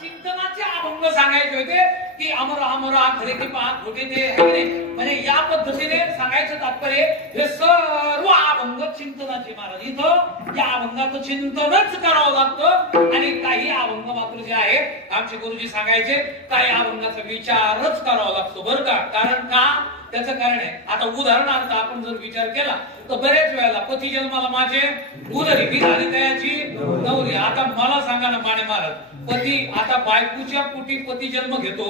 चिंतनाचे अभंग सांगायचे होते की अमर अमर आखरे की पाक होते ते म्हणजे या पद्धतीने सांगायचं तात्पर्य हे सर्व अभंग चिंतनाचे महाराज इथं या अभंगाचं चिंतनच करावं लागतं आणि काही अभंग मात्र जे आहे आमचे गुरुजी सांगायचे काही अभंगाचा विचारच करावा लागतो बरं का कारण का त्याचं कारण आहे आता उदाहरणार्थ आपण जर विचार केला तर बरेच वेळेला पती जन्माला माझे उदरी मी झाली त्याची नवरी आता मला सांगा ना माने महाराज पती आता बायकोच्या पोटी पती जन्म घेतो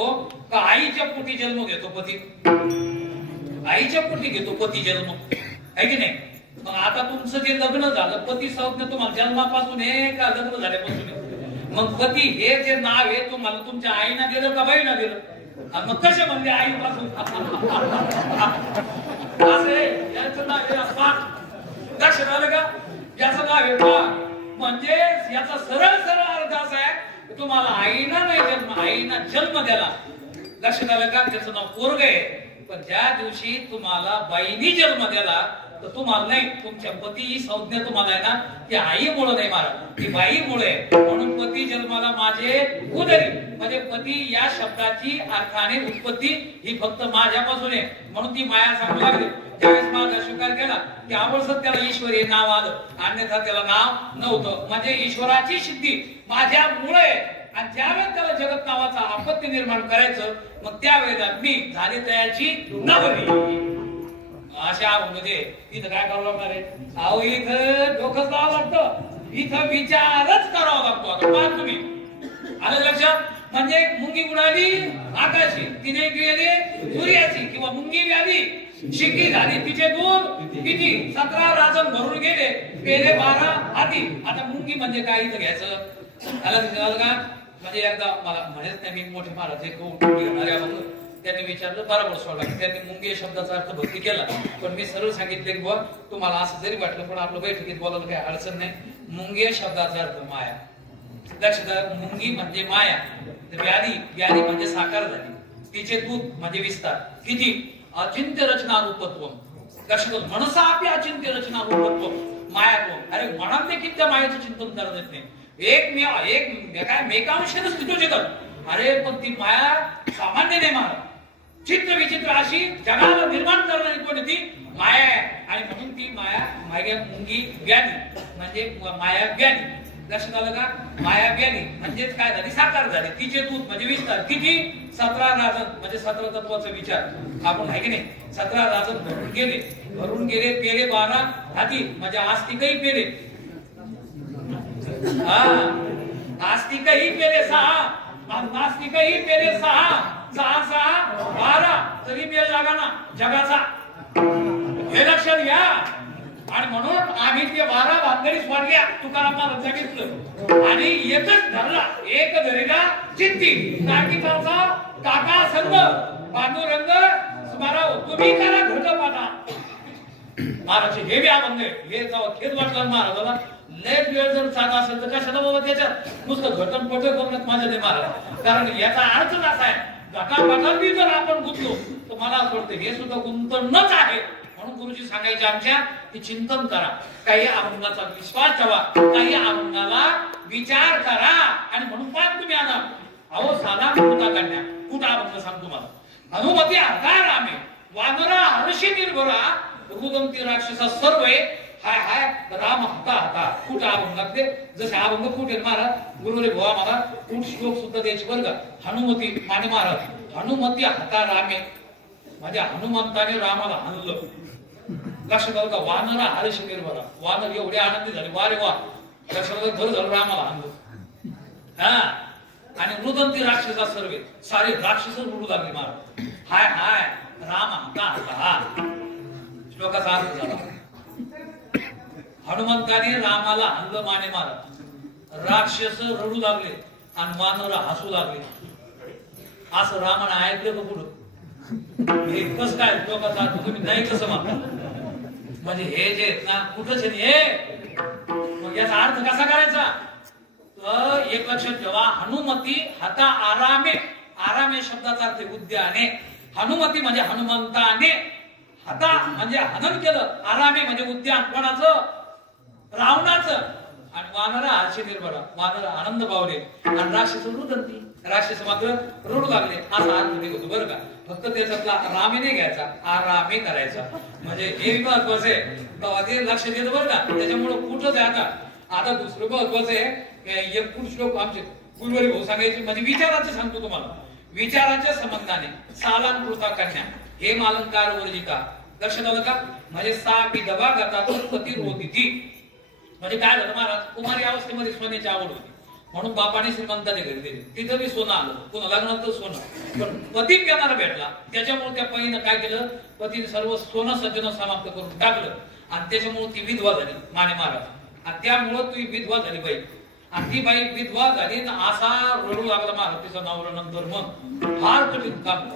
का आईच्या पोटी जन्म घेतो पती आईच्या पोटी घेतो पती जन्म आहे की नाही मग आता तुमचं जे लग्न झालं पती संज्ञा तुम्हाला जन्मापासून आहे का लग्न झाल्यापासून आहे मग पती हे जे नाव आहे तुम्हाला तुमच्या आईना दिलं का बाईना दिलं मग कसे म्हणजे आईपासून याचं नाव आहे लक्षात आलं का याचं नाव आहे म्हणजे याचा सरळ सरळ अर्थ असा आहे तुम्हाला आईना नाही जन्म आईना जन्म द्याला लक्षात आलं का त्याचं नाव पोरग आहे पण ज्या दिवशी तुम्हाला बाईनी जन्म द्याला तर तुम्हाला नाही तुमच्या पती ही संज्ञा तुम्हाला आहे ना ती आईमुळे नाही महाराज ती बाईमुळे म्हणून पती जन्माला माझे उदरी म्हणजे पती या शब्दाची अर्थाने उत्पत्ती ही फक्त माझ्यापासून आहे म्हणून ती माया सांगू लागली ज्यावेळेस माझा स्वीकार केला की आवडसत त्याला ईश्वर हे नाव आलं अन्यथा त्याला नाव नव्हतं म्हणजे ईश्वराची सिद्धी माझ्यामुळे आणि ज्यावेळेस त्याला जगत नावाचा आपत्ती निर्माण करायचं मग त्यावेळेस मी झाले त्याची नवरी अशा म्हणजे इथं काय करावं लागणार आहे अहो इथं डोकंच लावावं लागतं इथं विचारच करावा लागतो आता पहा तुम्ही आलं लक्षात म्हणजे मुंगी उडाली आकाशी तिने गेले सूर्याची किंवा मुंगी व्याली शिकी झाली तिचे दूध किती 17 राजन भरून गेले पेले 12 हाती आता मुंगी म्हणजे काय इथं घ्यायचं आलं का म्हणजे एकदा मला म्हणत नाही मी मोठे महाराज एक त्यांनी विचारलं बरोबर सोडला त्यांनी मुंगी शब्दाचा अर्थ भक्ती केला पण मी सरळ सांगितले की बुवा तुम्हाला असं जरी वाटलं पण आपलं बैठकीत बोलायला काही अडचण नाही मुंगी शब्दाचा अर्थ माया लक्षात मुंगी म्हणजे माया व्याधी व्याधी म्हणजे साकार झाली तिचे दूध म्हणजे विस्तार किती अचिंत्य रचना रूपत्व लक्षात मनसा आपली अचिंत्य रचना रूपत्व माया कोण अरे मनात देखील त्या मायाचं चिंतन करत येत नाही एक काय मेकांशच स्थितो जगत अरे पण ती माया सामान्य नाही महाराज चित्र विचित्र अशी जगाला निर्माण करणारी कोण ती माया आहे आणि म्हणून ती माया माया मुंगी व्याधी म्हणजे माया व्याधी लक्षात आलं का माया व्याधी म्हणजेच काय झाली साकार झाली तिचे दूध म्हणजे विस्तार किती 17 राजन म्हणजे 17 तत्वाचा विचार आपण आहे की नाही 17 राजन भरून गेले पेले 12 हाती म्हणजे आस्तिकही पेले आस्तिकही पेले 6 नास्तिकही पेले 6 12 तरी मेल लागा ना जगाचा हे लक्षात घ्या आणि म्हणून आम्ही ते 12 भानगडीच वाढल्या तुकारामाला सांगितलं आणि एकच धरला एक धरीला चित्ती नागिताचा काका संग पांडुरंग स्मराव तुम्ही करा घटपाटा महाराज हे बी अभंग हे जेव्हा खेद वाटला महाराजाला लेट वेळ जर चांगला असेल तर कशाला बाबा त्याच्यात नुसतं घटन पोटे करून माझ्या नाही महाराज कारण याचा अर्थच असा आहे घटापाटांनी जर आपण गुंतलो तर मला असं वाटतं हे सुद्धा गुंतवणच आहे म्हणून गुरुजी सांगायचे आमच्या की चिंतन करा काही अभंगाचा विश्वास ठेवा काही अभंगाला विचार करा आणि म्हणून पण तुम्ही आणा अहो साधा कुठा काढण्या कुठा अभंग सांगतो मला हनुमती रामे वानरा हर्षी निर्भरा रुदंती राक्षसा सर्व हाय हाय राम हता हता कुठं अभंग लागते जसे अभंग कुठे महाराज गुरुरे भोवा महाराज कुठ श्लोक सुद्धा द्यायचे बरं का हनुमती माने महाराज हनुमती हता रामे म्हणजे हनुमंताने रामाला हाणलं लक्षात आलं का वानरा हर्ष निर्भरा वानर एवढे आनंदी झाले वारे वा लक्षात घर झालं रामाला हाणलं हा आणि रुदंती राक्षसा सर्वे सारे राक्षस रुडू लागले महाराज हाय हाय राम हता हता श्लोकाचा अर्थ झाला हनुमंताने रामाला हाणलं माने महाराज राक्षस रडू लागले आणि वानर हसू लागले असं रामाने ऐकलं का पुढं हे कस काय लोकांचा तुम्ही नाही कसं म्हणता म्हणजे हे जे ना कुठंच हे मग याचा अर्थ कसा करायचा तर एक लक्षात ठेवा हनुमती हता आरामे आरामे शब्दाचा अर्थ उद्याने हनुमती म्हणजे हनुमंताने हता म्हणजे हनन केलं आरामे म्हणजे उद्यान कोणाचं रावणाचं आणि वानरा हास्य निर्भरा, वानर आनंद पावले आणि राक्षस रुदंती, राक्षस मात्र रडू लागले. असा अर्थ निघतो बरं का. फक्त त्याच्यातला रामीने घ्यायचा, आरामे करायचा. म्हणजे एक महत्वाचं आहे ते लक्ष देतं बरं का. त्याच्यामुळे कुठंच आहे आता दुसरं महत्वाचं आहे. एक पुढे श्लोक आमचे गुरुवारी भाऊ सांगायचे, म्हणजे विचाराचे सांगतो तुम्हाला. विचाराच्या संबंधाने सालांकृता कन्या हे मालंकार वर्जिका. लक्षात आलं का. म्हणजे सा विधवा गतातून पती होती ती. म्हणजे काय झालं महाराज, कुमारी अवस्थेमध्ये सोन्याची आवड होती म्हणून बापाने श्रीमंताने घरी दिली. तिथं बी सोनं आलं, पुन्हा लग्नात सोनं. पण पती घेणारा भेटला, त्याच्यामुळे त्या पतीनं काय केलं, पतीने सर्व सोनं सज्जन समाप्त करून टाकलं आणि त्याच्यामुळे ती विधवा झाली माने महाराज. आणि त्यामुळं ती विधवा झाली बाई. आणि ती बाई विधवा झाली ना असा रडू लागला महाराज तिचा नवरा. नंतर मग फार कठीण काम.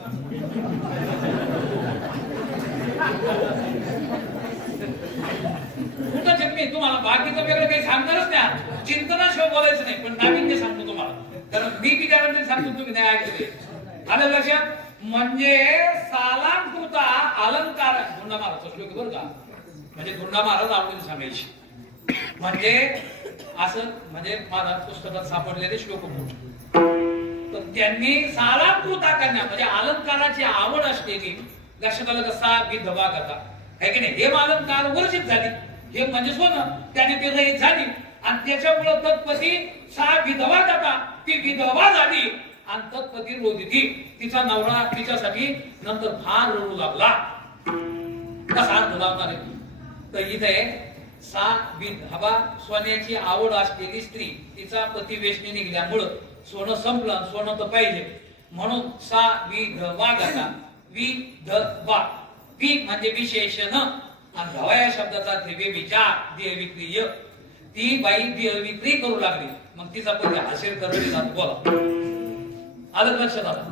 कुठं जन्मी तुम्हाला बाकीचं वेगळं काही सांगणारच नाही, चिंतनाशिवाय बोलायचं नाही. पण नाविन्य सांगतो तुम्हाला, कारण मी बी गॅरंटी सांगतो, तुम्ही नाही ऐकले. आलं लक्षात. म्हणजे सालांकृता अलंकार धुंडा महाराज श्लोक बरं का. म्हणजे धुंडा महाराज आवडून सांगायची. म्हणजे असं म्हणजे महाराज पुस्तकात सापडलेले श्लोक तर त्यांनी सालांकृता कन्या म्हणजे अलंकाराची आवड असते की. लक्षात आलं कसा विधवा कथा आहे की नाही. हे अलंकार वर्जित झाली, हे म्हणजे सोनं त्याने ते रहित झाली आणि त्याच्यामुळे तत्पती सा विधवा कथा ती विधवा झाली आणि तत्पती रोदिती तिचा नवरा तिच्यासाठी नंतर फार रडू लागला. कसा अर्थ लावणार आहे. तर इथे सा विधवा सोन्याची आवड असलेली स्त्री, तिचा पती वेशने निघल्यामुळं सोनं संपलं, सोनं तर पाहिजे म्हणून सा विधवा कथा. विधवा वि म्हणजे विशेषण आणि धवा या शब्दाचा देवे विचार देह विक्रिय. ती बाई देह विक्री करू लागली. मग तिचा पती हसेल करडी जातो. बोला आलं लक्षात आलं.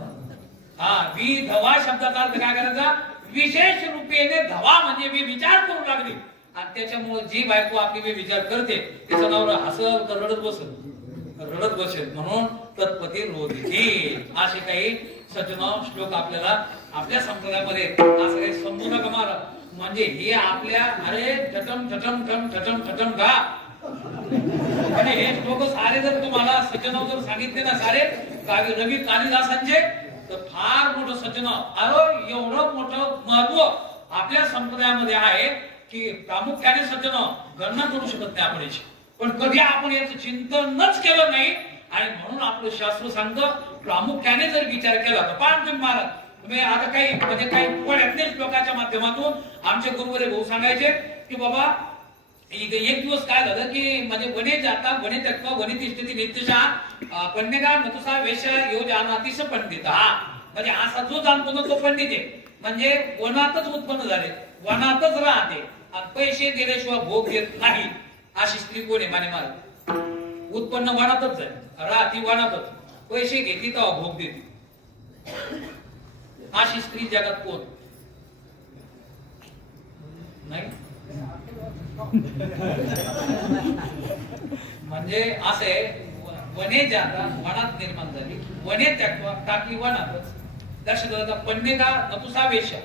हा विधवा शब्दाचा अर्थ काय करायचा, विशेष रूपेने धवा म्हणजे मी विचार करू लागली. आणि त्याच्यामुळे जी बायको आपली मी विचार करते तिचा नवरा हसल तर रडत बसेल म्हणून तत्पती रोदिती. असे काही सज्जन श्लोक आपल्याला आपल्या संप्रदायामध्ये असं काही समजू नका महाराज. म्हणजे हे आपल्या अरे ठटम ठटम ठम ठटम ठटम का. आणि हे श्लोक सारे जर तुम्हाला सज्जन जर सांगितले ना सारे रवी कालिदासांचे तर फार मोठं सज्जन अरे एवढं मोठं महत्व आपल्या संप्रदायामध्ये आहे की प्रामुख्याने सज्जन गणना करू शकत नाही आपण याची. पण कधी आपण याचं चिंतनच केलं नाही आणि म्हणून आपलं शास्त्र सांगतं प्रामुख्याने जर विचार केला तर पान तुम्ही महाराज तुम्ही आता काही म्हणजे काही पड्यातल्या श्लोकाच्या माध्यमातून आमचे गुरुवरे भाऊ सांगायचे की बाबा एक दिवस काय झालं की म्हणजे वने जाता वने तत्व वने तिष्ठती नित्यशा कन्यका नतुसा वेश्या यो जानातिश पंडित. हा म्हणजे असा जो जाणतो ना तो पंडित आहे. म्हणजे वनातच उत्पन्न झाले, वनातच राहते आणि पैसे दिल्याशिवाय भोग देत नाही अशी स्त्री कोण आहे माने महाराज. उत्पन्न वनातच झाले, राहती वनातच, पैसे घेतली तेव्हा भोग देते अशी स्त्री जगात कोण नाही. म्हणजे असे वने जाता वनात निर्माण झाली, वने त्यागवा टाकली वनातच. लक्षात आलं का. पंडिता नतुसा वेश्या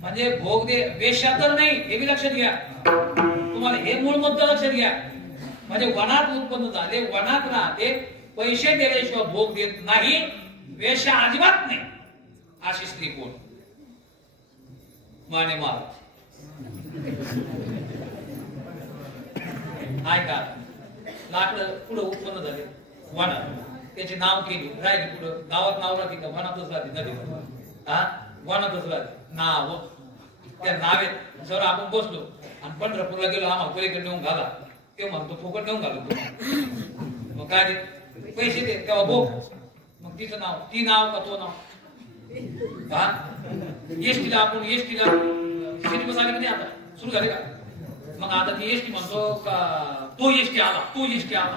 म्हणजे भोग दे वेश्या तर नाही हे बी लक्षात घ्या. तुम्हाला हे मूळ मुद्दा लक्षात घ्या. म्हणजे वनात उत्पन्न झाले, वनात राहते, पैसे दिल्याशिवाय भोग देत नाही, वेश्या अजिबात नाही अशी स्त्री कोण माने महाराज. ऐका लाकड पुढे उत्पन्न झाले वनात, त्याचे नाव केली राहिली पुढं गावात नाव राहते का वनातच राहते नदी. हा वनातच राहते नाव. त्या नावेत जर आपण बसलो आणि पंढरपूरला गेलो आम्हाला पलीकडे नेऊन घाला ते म्हणतो फुकट नेऊन घालो. मग काय दे पैसे दे तेव्हा भोग. मग तिचं नाव ती नाव का तो नाव. हा एसटीला आपण एसटीला सिटी बस आली की आता सुरू झाले का. मग आता ती एसटी म्हणतो का तो एसटी आला तो एसटी आला.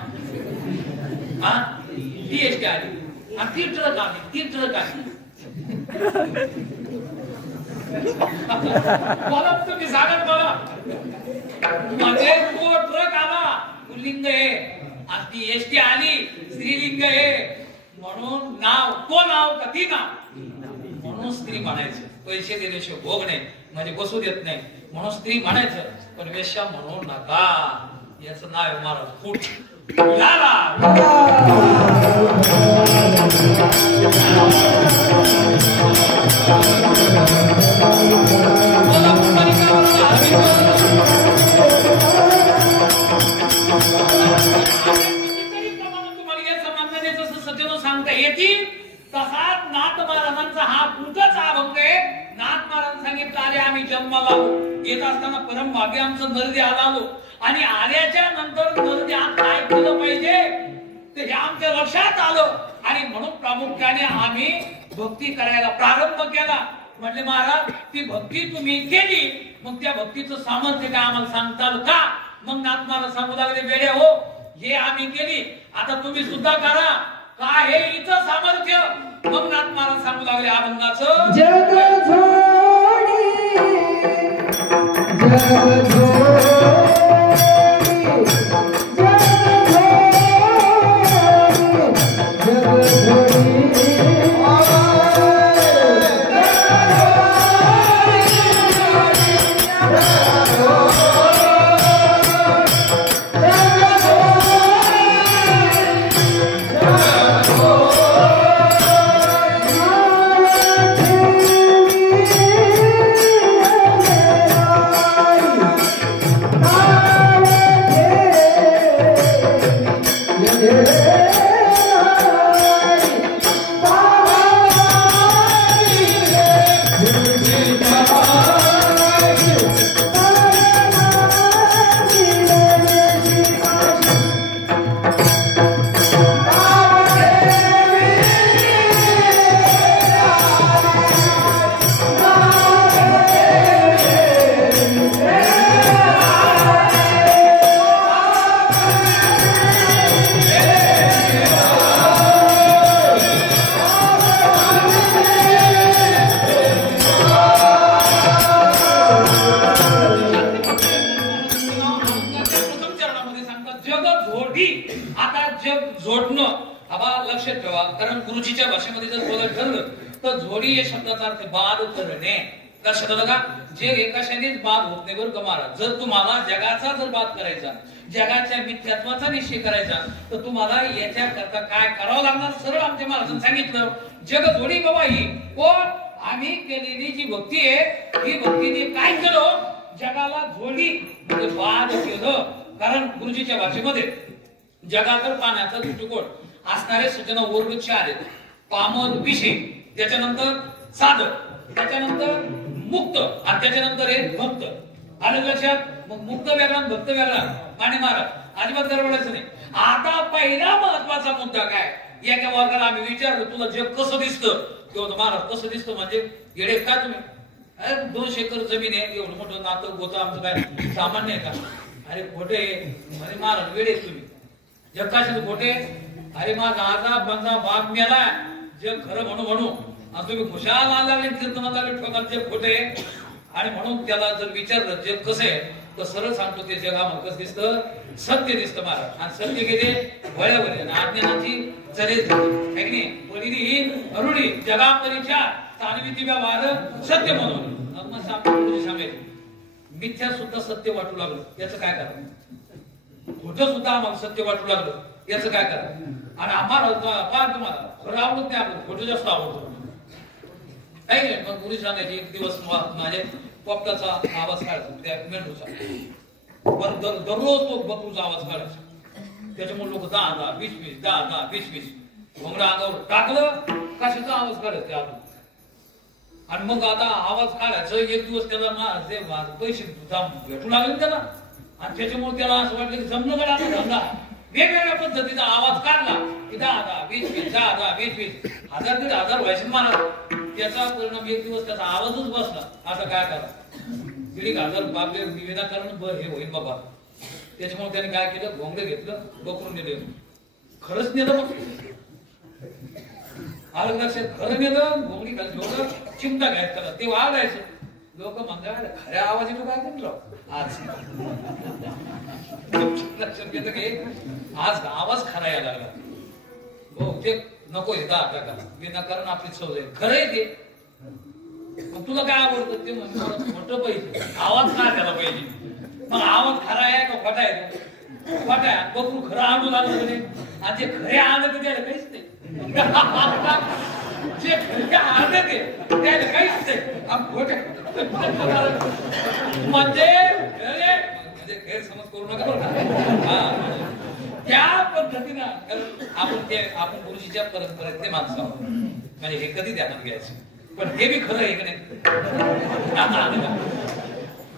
हा ती एसटी आली आणि ती ट्रक आली ती ट्रक आली. मला तुम्ही सांगा मला म्हणजे तो ट्रक आला पुल्लिंग आहे आणि ती एसटी आली स्त्रीलिंग आहे म्हणून नाव तो नाव का ती नाव म्हणून स्त्री म्हणायचं. पैसे दिल्याशिवाय भोग नाही म्हणजे बसू देत नाही म्हणून स्त्री म्हणायचं. पण वेश्या म्हणू नका. याचं नाव आहे महाराज फूट लाला. सांगता येतील तसाच नाथ महाराजांचा हा फूटच अभंग आहे. नाथ महाराज सांगितलं अरे आम्ही जन्माला येत असताना परम भाग्य आमचं नरदी आलो आणि आल्याच्या नंतर नरदी काय केलं पाहिजे ते हे आमच्या लक्षात आलं आणि म्हणून प्रामुख्याने आम्ही भक्ती करायला प्रारंभ केला. म्हटले महाराज ती भक्ती तुम्ही केली मग त्या भक्तीचं सामर्थ्य काय आम्हाला सांगताल का? मग नाथ महाराज सांगू लागले वेडे हो हे आम्ही केली आता तुम्ही सुद्धा करा काय हे इथं सामर्थ्य. मग नाथ महाराज सांगू लागले अभंगाचं जग झोडी जग झोडी गुरुजीच्या भाषेमध्ये जर बोलायला ठरलं तर जोडी या शब्दाचा अर्थ बाद करणे. लक्षात आलं का? जे एकाशानेच बाद होत नाही बरं का महाराज. जर तुम्हाला जगाचा जर बाद करायचा जगाच्या मिथ्यात्वाचा निश्चय करायचा तर तुम्हाला याच्या करता काय करावं लागणार सरळ आमच्या महाराजांनी सांगितलं. जग जोडी बाबा ही कोण आम्ही केलेली जी भक्ती आहे ही भक्तीने काय केलं जगाला जोडी म्हणजे बाद केलं. कारण गुरुजीच्या भाषेमध्ये जगाकडे पाण्याचा दृष्टिकोन असणारे सज्जन वर्ग 4 आहेत. पामर विषय त्याच्यानंतर साधक त्याच्यानंतर मुक्त आणि त्याच्यानंतर आहे भक्त. आलं लक्षात? मग मुक्त वेगळा भक्त वेगळा आणि महाराज अजिबात गडबडायचं नाही. आता पहिला महत्वाचा मुद्दा काय एका वर्गाला आम्ही विचारलं तुला जग कसं दिसतं किंवा महाराज कसं दिसतं म्हणजे येडे का तुम्ही 200 एकर जमीन आहे एवढं मोठं नातं गोतं आमचं काय सामान्य आहे का? अरे खोटे म्हणजे महाराज वेडे तुम्ही जग कशाचं खोटे. अरे माझा आजा पंजा बाप मेला जग खरं म्हणू आणि तुम्ही खुशाल आला कीर्तनाला ठोकाल जग खोटे. आणि म्हणून त्याला जर विचारलं जग कसं आहे तर सरळ सांगतो ते जग आम्हाला कसं दिसतं सत्य दिसतं महाराज. आणि सत्य गेले वळ्यावर अज्ञानाची जरेच नाही परिणी ही अरुणी जगा परीक्षा ताणविती व्यवहार सत्य म्हणून मग सांगायचं मिथ्या सुद्धा सत्य वाटू लागलं याचं काय कारण. खोटं सुद्धा आम्हाला सत्य वाटू लागलं याचं काय कारण. आणि आम्हाला तुम्हाला खरं आवडत नाही आपलं खोटं जास्त आवडतं काही नाही. मग गुरु सांगायचे एक दिवस माझे पोपटाचा आवाज काढायचा त्या मेंढूचा दररोज तो बकरूचा आवाज काढायचा. त्याच्यामुळे लोक 10-10 20-20 10-10 20-20 भोंगडा अंगावर टाकलं कशाचा आवाज काढायचा अजून. आणि मग आता आवाज काढायचं एक दिवस त्याला पैसे भेटू लागले त्याला आणि त्याच्यामुळे त्याला असं वाटलं की जमलं का आता धंदा वेगवेगळ्या पद्धतीचा आवाज काढला की 10-10 20-20 10-10 20-20 1000-1500 व्हायचे महाराज. त्याचा परिणाम एक दिवस त्याचा आवाजच बसला. आता काय करा 1,500 बापले विनाकारण हे होईल बाबा. त्याच्यामुळे त्याने काय केलं भोंगडे घेतलं बकरून नेले. खरंच नेलं मग आलं लक्षात खरं नेलं भोंगडी खाली ठेवलं चिमटा घ्यायचं त्याला ते वागायचं. लोक म्हणतात खऱ्या आवाजाने काय करलं आज लक्षात घेतं की आज आवाज खरा यायला लागला बहुतेक नको येता आपल्याला विनाकारण आपली सवय खरं आहे ते. मग तुला काय आवडतं ते मोठं पाहिजे आवाज काय झाला पाहिजे. मग आवाज खरा आहे का खोटा आहे वाटाय बकरू खरं आणू लागलं नाही आणि जे खरे आणत त्याला काहीच नाही जे खरे आणत त्याला काहीच नाही म्हणजे गैरसमज करू नका बरं का त्या पद्धतीनं आपण गुरुजीच्या परंपरेत ते माणसं आहोत म्हणजे हे कधी ध्यानात घ्यायचं पण हे बी खरं आहे की नाही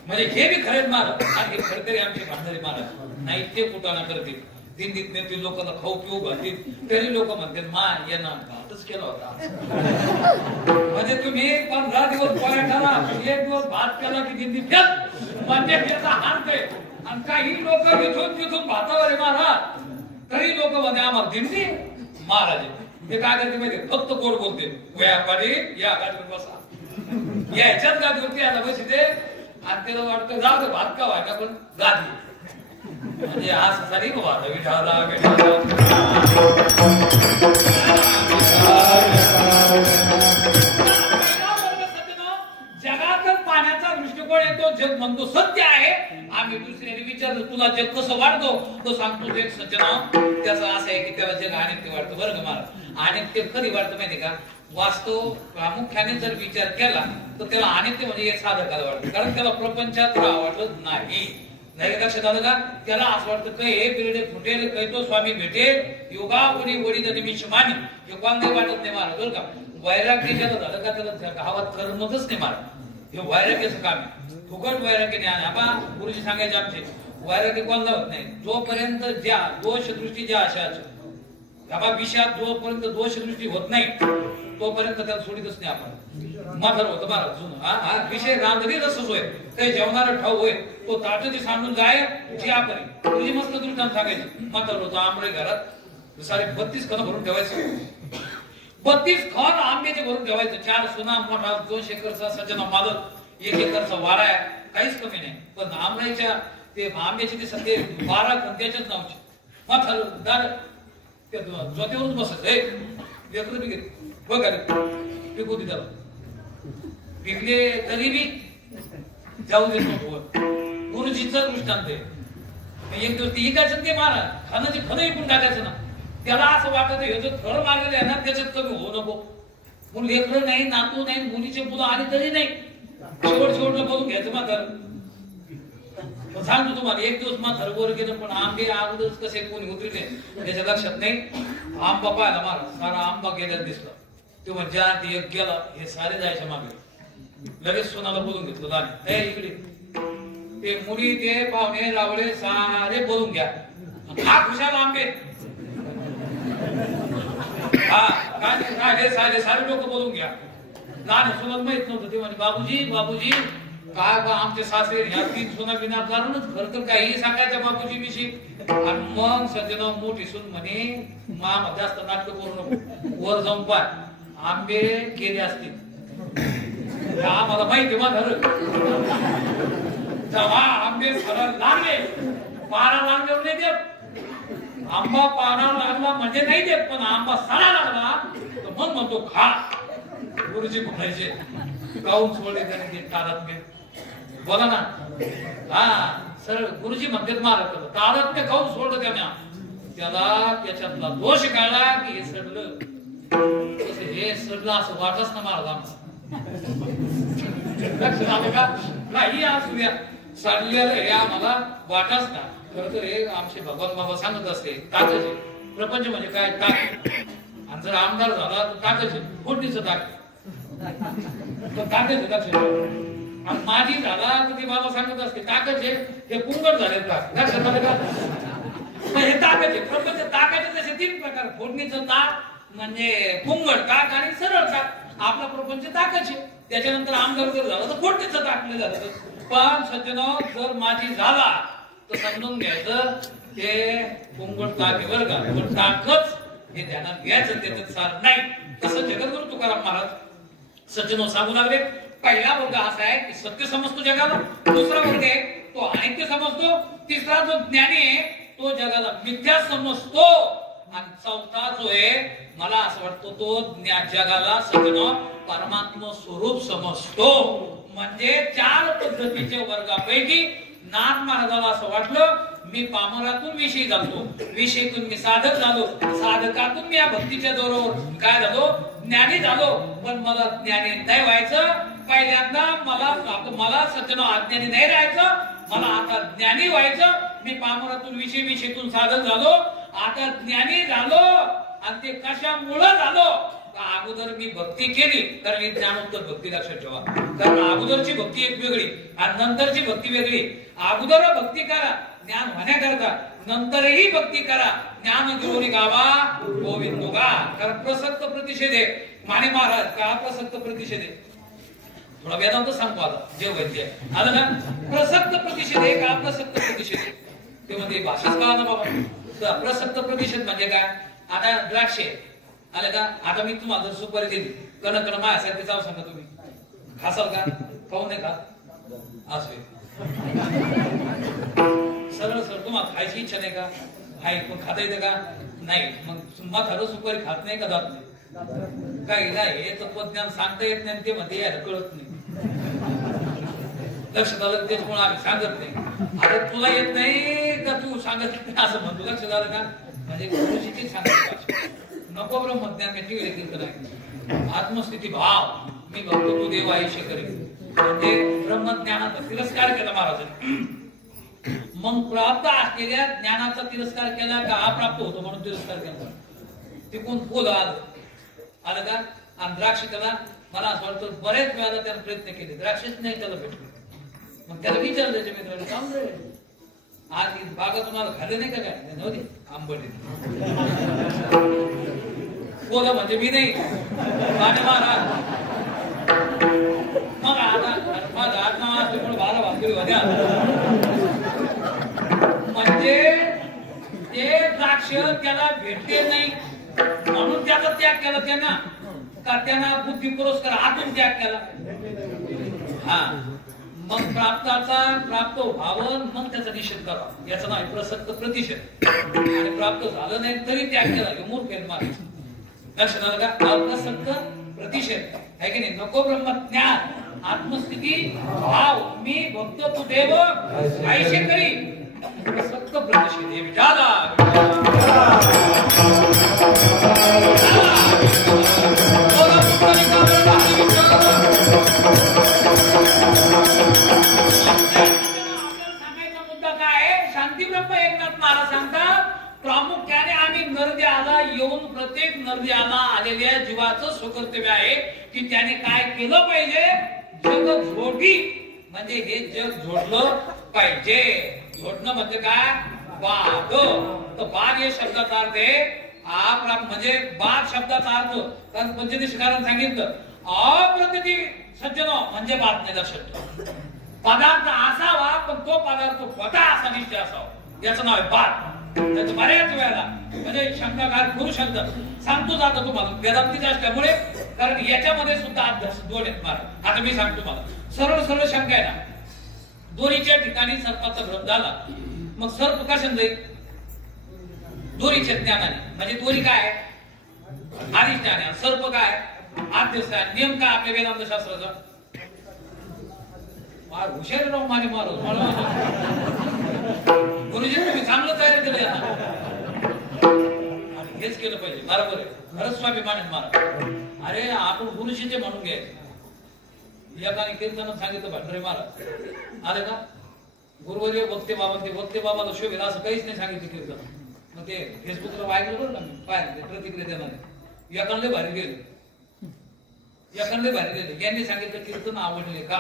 म्हणजे हे बी खरेच महाराज आणि खरतरी आमचे भांडारी महाराज नाही ते कुटाणा करतील दिंडीत नेतील लोकांना खाऊ पिऊ घालतील तरी लोक म्हणतील मा यांना भातच केला होता म्हणजे तुम्ही 15 दिवस पोळ्या करा 1 दिवस भात केला की दिंडी फेल म्हणजे त्याचा हात आहे आणि काही लोक इथून तिथून भातावर आहे महाराज तरी लोक म्हणजे आम्हाला दिंडी महाराज ते काय करते माहिती फक्त गोड बोलते व्यापारी या गाडीवर बसा याच्याच गाडीवरती यायला बसते आणि त्याला वाटतं जाऊ दे भात का व्हायचा पण गादी म्हणजे असं सारी विठाला जगात पाण्याचा दृष्टिकोन येतो जग म्हणतो सत्य आहे आम्ही दुसऱ्याने विचारलं तुला जग कसं वाटतो तो सांगतो जग सज्जन त्याचं असं आहे की त्याला जग अनित्य वाटतं बरं का मला अनित्य कधी वाटतं माहिती का वास्तव प्रामुख्याने जर विचार केला तर त्याला अनित्य म्हणजे एक साधकाला वाटतं कारण त्याला प्रपंचात वाटत नाही लक्षात आलं का त्याला असं वाटतं काही हे पिरियड फुटेल काही तो स्वामी भेटेल योगा कोणी वडील निमिष मानी हे कोण नाही वाटत नाही महाराज बरं का वैराग्य ज्याला झालं का त्याला गावात करमतच नाही महाराज हे वैराग्याचं काम आहे फुकट वैराग्य नाही आबा गुरुजी सांगायचे आमचे वैराग्य कोणाला होत नाही जोपर्यंत ज्या दोषदृष्टी ज्या अशाच बाबा विषयात जोपर्यंत दोषदृष्टी होत नाही तोपर्यंत त्याला सोडीतच नाही आपण माथर होतं महाराज जुनं हा विषय रांधणी रसच होय काही जेवणारा ठाऊ होय तो ताटची सांडून जाय जी आपण तुझी मस्त दृष्टांत सांगायची माथर होतं आंबळे घरात सारे 32 खण भरून ठेवायचं 32 खण आंब्याचे भरून ठेवायचं 4 सुना मोठा 2 एकरचा सज्जना मालक 1 एकरचा वारा आहे काहीच कमी नाही पण आंब्याच्या ते आंब्याचे ते सध्या 12 खण त्याच्याच नावचे माथर दार जोत्यावरून बसायचं लेकरं बी घेत बघ अरे पिकू दे त्याला पिकले तरी बी जाऊ देत नको गुरुजीचा दृष्टांत आहे एक दिवस ते इकायचं ते मारा खानाची खरं इकून टाकायचं ना त्याला असं वाटत हे जर थर मारलेलं आहे ना त्याच्यात कमी होऊ नको म्हणून लेकरं नाही नातू नाही मुलीचे मुलं आली तरी नाही शेवटला बोलून घ्यायचं म्हातार सांगतो तुम्हाला एक दिवस म्हातार वर गेलं पण आंबे अगोदरच कसे कोणी उतरले त्याच्या लक्षात नाही आंबा पाहिला मारा सारा आंबा गेल्याला दिसला तेव्हा ज्या एक गेला हे सारे जायच्या मागे लगेच सोनाला बोलून घेतलं दाने इकडे ते मुली ते पाहुणे रावळे सारे बोलून घ्या हा खुशाल आंबे हा काय सारे लोक बोलून घ्या लहान सोनाला माहित नव्हतं ते म्हणजे बाबूजी काय बा आमचे सासरे ह्या 3 सोना विनाकारणच खरं तर काही सांगायचं बाबूजी विषयी आणि मग सज्जन मोठी सून म्हणे मामा जास्त नाटक करू नको वर जाऊन पाय आंबे गेले असतील आम्हाला माहिती माझं जेव्हा आंबे सरळ लागले पारा लागल्यावर नाही देत आंबा पारा लागला म्हणजे नाही देत पण आंबा सडा लागला तर मग म्हणतो खा गुरुजी म्हणायचे काऊन सोडले त्याने तारतम्य बोला ना हा सरळ गुरुजी म्हणतात महाराज तारतम्य काऊन सोडलं त्याला त्याच्यातला दोष कळला की हे सडलं हे सडलं असं वाटच ना महाराज आमचं लक्षात आलं का नाही असू द्या सडलेलं हे आम्हाला वाटच ना खरं तर हे आमचे भगवान बाबा सांगत असते ताकाचे प्रपंच म्हणजे काय ताक आणि जर आमदार झाला तर ताकाचे फोडणीचं ताक ताकाचे लक्षात आणि माझी झाला तर ते बाबा सांगत असते ताकाचे हे पुंगड झाले ताक लक्षात आलं का हे ताकाचे प्रपंच ताकाचे जसे 3 प्रकार फोडणीचं ताक म्हणजे पुंगड ताक आणि सरळ ताक आपला प्रपंच ताकाचे त्याच्यानंतर आमदार जर झाला तर फोडणीचं टाकलं झालं पण सज्जन जर माझी झाला तर समजून घ्यायचं ते पुंगड ताक बरं का पण ताकच हे ध्यानात घ्यायचं त्याच्यात सार नाही तसं जगद्गुरु तुकाराम महाराज सज्जन सांगू लागले पहिला वर्ग असा आहे की सत्य समजतो जगाला दुसरा वर्ग आहे तो अनित्य समजतो तिसरा जो ज्ञानी आहे तो जगाला मिथ्या समजतो आणि चौथा जो आहे मला असं वाटतं तो जगाला सज्जन परमात्मा स्वरूप समजतो म्हणजे 4 पद्धतीच्या वर्गापैकी नाथ महाराजाला असं वाटलं मी पामरातून विषयी जातो, विषयीतून मी साधक झालो, साधकातून मी या भक्तीच्या जोरावर काय झालो, ज्ञानी झालो. पण मला ज्ञानी नाही व्हायचं. पहिल्यांदा मला सज्जनो अज्ञानी नाही राहायचं, मला आता ज्ञानी व्हायचं. मी पामरातून विषयीतून साधक झालो, आता ज्ञानी झालो. आणि ते कशामुळं झालो? अगोदर मी भक्ती केली, कारण ही ज्ञानोत्तर भक्ती लक्षात ठेवा. कारण अगोदरची भक्ती एक वेगळी आणि नंतरची भक्ती वेगळी. अगोदर भक्ती करा ज्ञान होण्याकरता, नंतरही भक्ती करा ज्ञान घेऊन गावा गोविंद गा. कारण प्रसक्त प्रतिषेध आहे. माने महाराज का प्रसक्त प्रतिषेध आहे? थोडा वेदांत सांगतो आता जे वैद्य आलं ना. प्रसक्त प्रतिषेध आहे का प्रसक्त प्रतिषेध आहे? ते म्हणजे भाषाच कळा ना बाबा. प्रसक्त प्रतिषेध म्हणजे काय? आता द्राक्षे आले का, आता मी तुम्हाला जर सुपारी दिली कण माझ्यासारखे जाऊ सांगा, तुम्ही खासाल का? खाऊ नाही का? असं सरळ सरळ तुम्हाला खायची इच्छा नाही का? आहे पण खाता येते का? नाही. मग म्हातारं सुपारी खात नाही का? जात नाही. काही नाही, हे तत्वज्ञान सांगता येत नाही, ते मध्ये यायला कळत नाही. लक्षात आलं? तेच कोण आम्ही सांगत नाही. अरे तुला येत नाही का तू सांगत नाही असं म्हणतो. लक्षात आलं का? म्हणजे गुरुजीची सांगत नको ब्रह्मज्ञान मी कीर्तन आहे. आत्मस्थिती भाव मी बघतो तू देव आयुष्य करेल. म्हणजे ब्रह्मज्ञानाचा तिरस्कार केला महाराजांनी. मग प्राप्त असलेल्या ज्ञानाचा तिरस्कार केला का? अप्राप्त होतो म्हणून तिरस्कार केला. तिकून फुल आलं का? आणि द्राक्ष त्याला मला असं वाटतं बरेच वेळाला त्याने प्रयत्न केले, द्राक्षच नाही त्याला भेटले. मग त्याला विचारलं त्याच्या मित्राने, काम रे आज बागा तुम्हाला खाल्लं नाही का? काय नव्हते आंबट बोला म्हणजे मी नाही माने महाराज. मग आता माझा आत्मा बारा वाजले होत्या. म्हणजे ते द्राक्ष त्याला भेटले नाही म्हणून त्याचा त्याग केला त्यांना का? त्यांना बुद्धी पुरस्कार आतून त्याग केला. हा मग प्राप्त व्हावं मग त्याचा निषेध करा, याचं नाव प्रसक्त प्रतिषेध. आणि प्राप्त झालं नाही तरी त्याग केला, मूर्ख आहे माणूस. लक्षात आलं का? अप्रसक्त प्रतिषेध आहे की नाही? नको ब्रह्मज्ञान आत्मस्थिती भाव मी भक्त तू देव आयुष्य करी. प्रसक्त प्रतिषेध हे विचारा प्रामुख्याने आम्ही नरदेहाला येऊन प्रत्येक नरदेहाला आलेल्या जीवाचं स्वकर्तव्य आहे की त्याने काय केलं पाहिजे? जग जोडी. म्हणजे हे जग जोडलं पाहिजे. जोडणं म्हणजे काय? बाग. तर बाग या शब्दाचा अर्थ आहे म्हणजे बाग शब्दाचा अर्थ कारण पंचदशीकारांनी सांगितलं अप्रतिती सज्जन म्हणजे बाग नाही. लक्षात पदार्थ असावा पण तो पदार्थ खोटा असा निश्चय असावा, याचं नाव आहे बाग. त्याचं बऱ्याच वेळेला म्हणजे शंकाकार करू शकतात. सांगतो जातो तुम्हाला वेदांतीच असल्यामुळे, कारण याच्यामध्ये सुद्धा अभ्यास दोन आहेत महाराज. आता मी सांगतो तुम्हाला सरळ सरळ शंका आहे ना. दोरीच्या ठिकाणी सर्पाचा भ्रम झाला, मग सर्प कशाने जाईल? दोरीच्या ज्ञानाने. म्हणजे दोरी काय अधिष्ठान आहे, सर्प काय आद्यस्थान. नियम काय आपल्या वेदांत शास्त्राचा? हुशार राव माने मारो. गुरुजी तुम्ही चांगलं तयारी केलं आणि हेच केलं पाहिजे. बरोबर आहे, खरंच स्वाभिमान महाराज. अरे आपण गुरुजीचे म्हणून घ्यायचे. एकाने कीर्तनात सांगितलं भंडारे महाराज आले का गुरुवर्य वक्ते बाबा, ते वक्ते बाबाला शोभेल असं काहीच नाही सांगितलं कीर्तन. मग ते फेसबुकला वाईकलं बरं ना मी पाहिजे प्रतिक्रिया देणारे. एकांले भारी गेले, एकांले भारी गेले. यांनी सांगितलं कीर्तन आवडले का?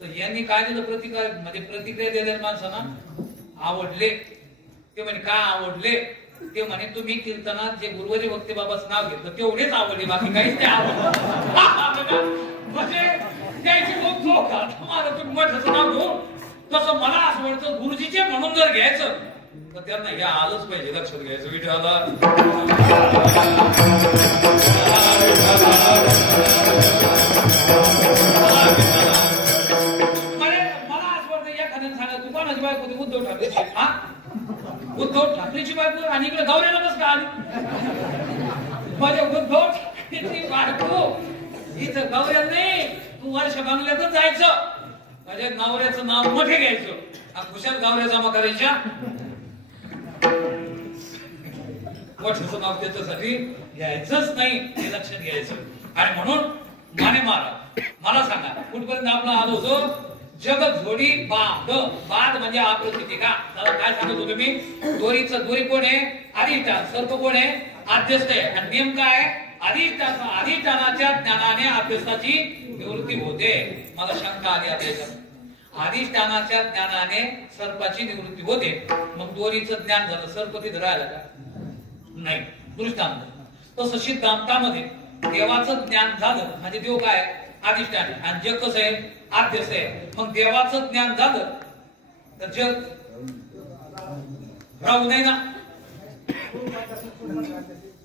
तर यांनी काय दिलं प्रतिक्रिया, म्हणजे प्रतिक्रिया दिलेल्या माणसांना आवडले. ते म्हणे का आवडले? ते म्हणे तुम्ही कीर्तनात जे गुरुवारी वक्ते बाबाचं नाव घेतलं तेवढेच आवडले, बाकी काहीच नाही आवडलं. म्हणजे त्याची खूप चोख तुम्हाला तुम्ही मठाचं नाव घेऊ. तसं मला असं वाटतं गुरुजीचे म्हणून जर घ्यायचं तर त्यांना हे आलंच पाहिजे. लक्षात घ्यायचं विठ्ठला उद्धव ठाकरेची. हा उद्धव ठाकरेची बायको आणि इकडे गौऱ्याला कसं आली? माझ्या उद्धव ठाकरेची बायको इथं गौऱ्या नाही. तू वर्ष बंगल्यातच जायचं, माझ्या नवऱ्याचं नाव मोठे घ्यायचं आणि कुशाल गावऱ्या जमा करायच्या मोठ्याचं नाव त्याच्यासाठी घ्यायचंच नाही हे लक्षात घ्यायचं. आणि म्हणून माने महाराज मला सांगा कुठपर्यंत आपला आलो होतो जगत जोडी बाद बाद म्हणजे अप्रतिका. त्याला काय सांगत होतो मी दोरी कोण आहे अधिष्ठान सर्प कोण आहे आद्यस्त आहे आणि नेम काय अधिष्ठानाच्या ज्ञानाने अभ्यासाची निवृत्ती होते. मला शंका आली आता अधिष्ठानाच्या ज्ञानाने सर्पाची निवृत्ती होते. मग दोरीचं ज्ञान झालं सर्प तिथं राहिला का नाही दृष्टांत. तसं सिद्धांतामध्ये देवाचं ज्ञान झालं म्हणजे देव काय अधिष्ठान आहे आणि जग कसं आहे आद्यस आहे. मग देवाचं ज्ञान झालं तर जग राहू नाही ना.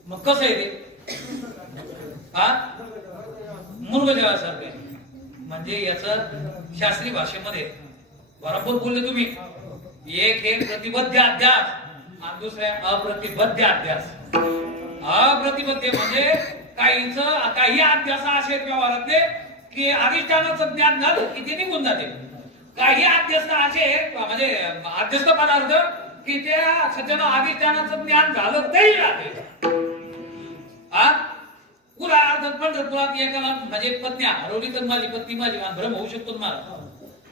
मग कसं आहे ते हा मूर्ख देवासारखं आहे. म्हणजे याच शास्त्रीय भाषेमध्ये बरोबर बोलले तुम्ही. एक हे प्रतिबद्ध अध्यास आणि दुसऱ्या अप्रतिबद्ध अध्यास. अप्रतिबद्ध म्हणजे काही अध्यास असे व्यवहारातले की अधिष्ठानाचं ज्ञान झालं की ते निघून जाते. काही अध्यस्त असे म्हणजे अध्यस्त पदार्थ की त्या सज्जना अधिष्ठानाचं ज्ञान झालं तरी राहते. उदाहरणार्थ पंढरपुरात एकाला म्हणजे पत्नी हरवली तर माझी पत्नी माझी भ्रम होऊ शकतो मला.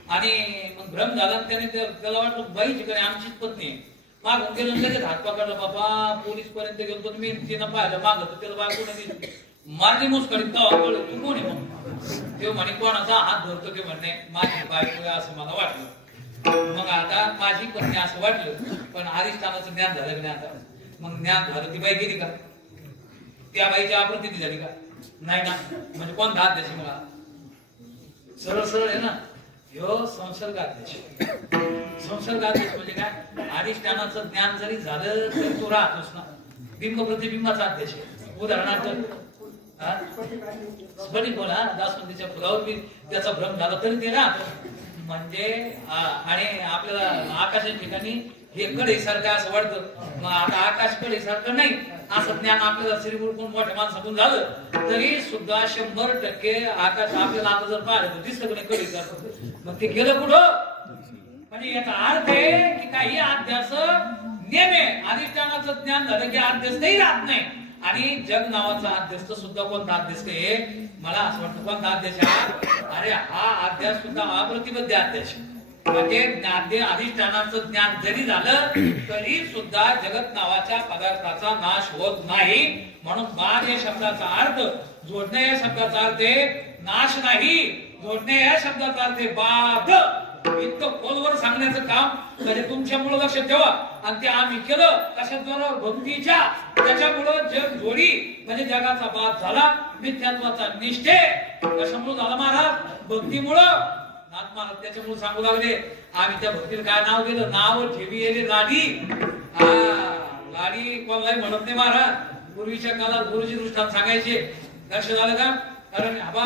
आणि मग भ्रम झाला त्याने त्याला वाटलं बाईची कडे आमचीच पत्नी आहे. मागून गेलो लगेच हात पकडला बाबा पोलीस पर्यंत गेलो मी तिनं पाहिलं मागत त्याला बायकोनं मारली मुस्कडी तू कोण आहे मग ते म्हणे कोणाचा हात धरतो ते म्हणणे माझी बायको असं मला वाटलं. मग आता माझी पत्नी असं वाटलं पण अधिष्ठानाचं ज्ञान झालं की नाही. आता मग ज्ञान झालं ती बाई गेली का त्या बाईची अप्रतिती झाली का नाही ना. म्हणजे कोणता अध्यक्ष मला सरळ सरळ आहे ना ह्यो संसर्गाध्यक्ष. संसर्गाध्यक्ष म्हणजे काय अधिष्ठानाचं ज्ञान जरी झालं तरी तो राहतोच ना. बिंब प्रतिबिंबाचा अध्यक्ष. उदाहरणार्थ स्फटिक बोला दासवंतीच्या फुलावर बी त्याचा भ्रम झाला तरी ते राहतो. म्हणजे आणि आपल्याला आकाशाच्या ठिकाणी हे कडे सारखं असं वाटतं. मग आता आकाश कडे सारखं नाही असं ज्ञान आपल्याला श्रीगुरु कोण मोठ्या माणसाकडून झालं तरी सुद्धा 100% आकाश आपल्याला आता जर पाहिलं तर दिसतं नाही कडे सारखं. मग ते गेलं कुठं म्हणजे याचा अर्थ आहे की काही अध्यास नेमे अधिष्ठानाचं ज्ञान झालं की अध्यस्तही राहत नाही. आणि जग नावाचा अध्यस्त सुद्धा कोणता अध्यस्त आहे मला असं वाटतं कोणता अध्यक्ष. अरे हा अध्यास सुद्धा अप्रतिबद्ध अध्यक्ष. म्हणजे अधिष्ठानाचं ज्ञान जरी झालं तरी सुद्धा जगत नावाच्या पदार्थाचा नाश होत नाही. म्हणून बाद या शब्दाचा अर्थ जोडणे या शब्दाचा अर्थ नाश नाही. जोडणे या शब्दाचा अर्थ बाद. इतकं खोलवर सांगण्याचं काम म्हणजे तुमच्यामुळे लक्षात ठेवा. आणि ते आम्ही केलं कशाद्वारे भक्तीच्या. त्याच्यामुळं जग जोडी म्हणजे जगाचा बाद झाला. मिथ्यात्वाचा निष्ठे कशामुळे झाला महाराज भक्तीमुळं. नाथ महाराज त्याच्यामुळे सांगू लागले आम्ही त्या भक्तीला काय नाव दिलं नाव ठेवी लाडी. लाडी कोणालाही म्हणत नाही महाराज. पूर्वीच्या काळात गुरुजी दृष्टांत सांगायचे लक्ष झालं का. कारण आबा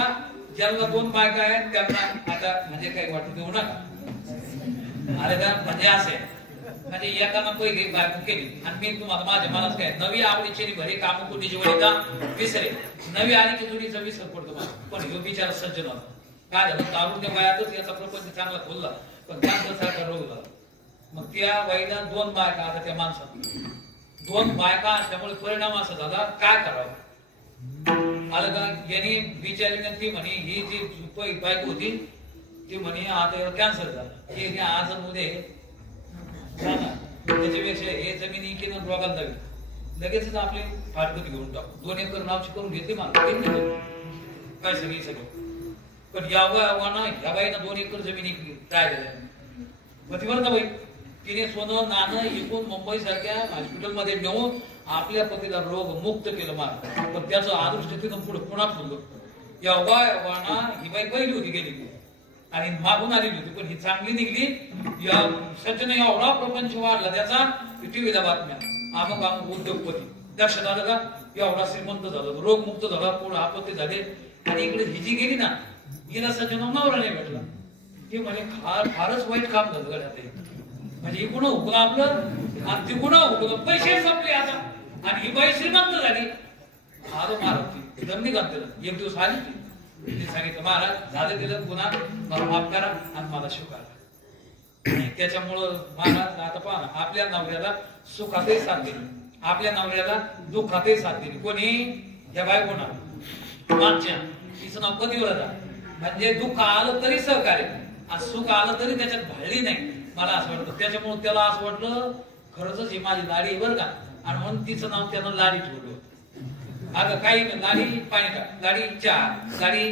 ज्यांना 2 बायका आहेत त्यांना आता म्हणजे काही वाटत देऊ नका आले का. म्हणजे असे म्हणजे एकानं पहिली बायको केली आणि मी तुम्हाला माझ्या मनात काय नवी आवडीची भरे काम कुठीची वळीता विसरे. नवी आली की जुडीचा विसर पडतो मला. पण ह्यो बिचारा सज्जन होता. काय झालं तारुण्य वयातच याचा प्रपंच चांगला खोलला पण कॅन्सरसारखा रोग झाला. मग त्या वयाला 2 बायका आता त्या माणसात 2 बायका असल्यामुळे परिणाम असा झाला काय करावं आलं का. यांनी बिचारीने ती म्हणे ही जी बायको होती ती म्हणे आता कॅन्सर झाला हे आज उद्या त्याच्यापेक्षा हे जमिनी किंवा रोगाला द्यावी लगेच आपले फाटकत घेऊन टाकू. 2 एकर नावची करून घेतली मला काय सगळी पण या बाईनं 2 एकर जमीन इकली काय झालं प्रतिवर्त बाई तिने सोनं नाणं इकून मुंबई सारख्या हॉस्पिटलमध्ये नेऊन आपल्या पतीला रोग मुक्त केलं मला. पण त्याचं आदृष्ट तिथं पुढे पुन्हा फुललं. या ही बाई पहिली होती गेली आणि मागून आलेली होती पण ही चांगली निघली. या सज्जन एवढा प्रपंच वाढला त्याचा टीव्हीला बातम्या अमुक उद्योगपती लक्षात आलं का. एवढा श्रीमंत झाला रोगमुक्त झाला पुढे आपत्ती झाले. आणि इकडे ही जी गेली ना हिला सज्जन नवरा नाही भेटला. ते म्हणे फारच वाईट काम झालं गड्यात. म्हणजे इकडून हुकलं आपलं आणि तिकडून हुकलं पैसे संपले आता. आणि ही बाई श्रीमंत झाली. आलो महाराज जमनी घालते एक दिवस आली ती सांगितलं महाराज झालं दिलं पुन्हा मला माफ करा आणि मला स्वीकारा. त्याच्यामुळं महाराज आता पहा, आपल्या नवऱ्याला सुखातही साथ दिली, आपल्या नवऱ्याला दुःखातही साथ दिली. कोणी? या बायकोना मागच्या. तिचं नाव पतिव्रता. म्हणजे दुःख आलं तरी सहकार्य, सुख आलं तरी त्याच्यात भाळली नाही. मला असं वाटतं त्याच्यामुळे त्याला असं वाटलं खरंच ही माझी लाडी बरं का, आणि म्हणून तिचं नाव त्यानं लाडी ठेवलं. अगं काही लाडी पाणी का, लाडी चहा, लाडी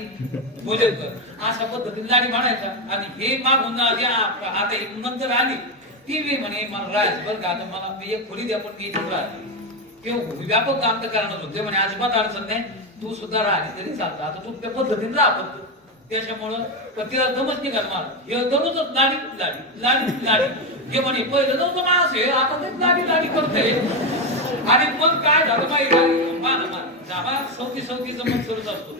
भोजन कर, अशा पद्धतीने लाडी म्हणायचा. आणि हे मागून आता नंतर आली ती बी म्हणे मला राहायचं बरं का, आता मला एक खोली द्या पण मी इथेच राहते. ते व्यापक काम तर करणार होते. म्हणे अजिबात अडचण नाही, तू सुद्धा राहिली तरी चालतं, आता तू त्या पद्धतीने राहा फक्त. त्याच्यामुळं तिला दमच निघाल मला, हे दररोजच लाडी लाडी लाडी लाडी. हे म्हणे पहिलं नव्हतं माणूस हे, आता तेच लाडी लाडी करते. आणि मग काय झालं माहिती, मार जावा 34 मग सुरूच असतो.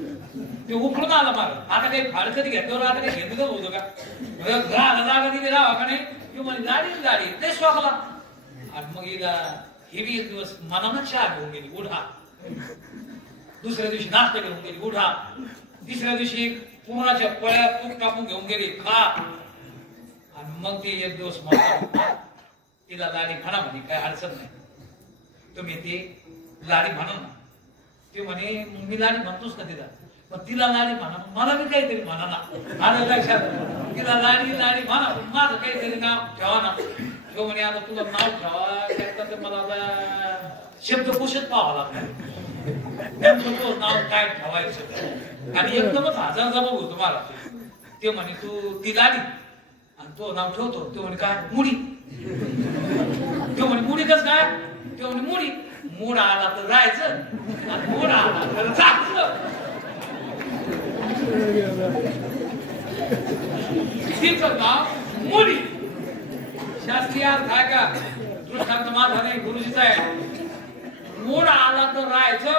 ते उखडून आला मार. आता काही फार कधी घेतल्यावर आता काही घेतलं होतं का, राहायला जागा दिली राहा का नाही. ते म्हणे लाडी लाडी ते स्वागला. आणि मग हिला हे बी एक दिवस मनानं चहा घेऊन गेली उठा, दुसऱ्या दिवशी नाश्ता घेऊन गेली उठा, तिसऱ्या दिवशी पुरणाच्या पळ्या तूप टाकून घेऊन गेली खा. आणि मग ती एक दिवस म्हणा तिला लाडी म्हणा म्हणे काय अडचण नाही, तुम्ही ती लाडी म्हणा ना. ते म्हणे मी लाडी म्हणतोच ना तिला, पण तिला लाडी म्हणा मला बी काहीतरी म्हणा ना. आलं लक्षात, तिला लाडी लाडी म्हणा माझं काहीतरी नाव ठेवा ना. तो म्हणे आता तुला नाव ठेवा तर मला आता शब्दकोशच पाहावा लागला, नेमकं नाव काय ठेवायचं. आणि एकदमच हजार जबाब होतो मला. ते म्हणे तू ती लाडी आणि तो नाव ठेवतो. तो म्हणे काय मुडी. तो म्हणे मुडी कस काय. तो म्हणे मुडी, मूड आला तर राहायचं, मूड आला तर जायचं. तिचं नाव मुडी. शास्त्रीय अर्थ आहे का, दृष्टांत माझा नाही गुरुजीचा आहे. मूड आला तर राहायचं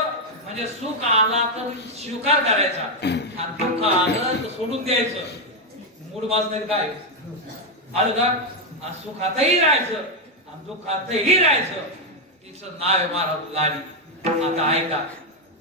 म्हणजे सुख आला तर स्वीकार करायचा, आणि दुःख आलं तर सोडून द्यायचं. मूड वाजणार काय आलं का, आणि सुखातही राहायचं आणि दुःखातही राहायचं. तिचं नाव आहे महाराज लाडी. आता ऐका,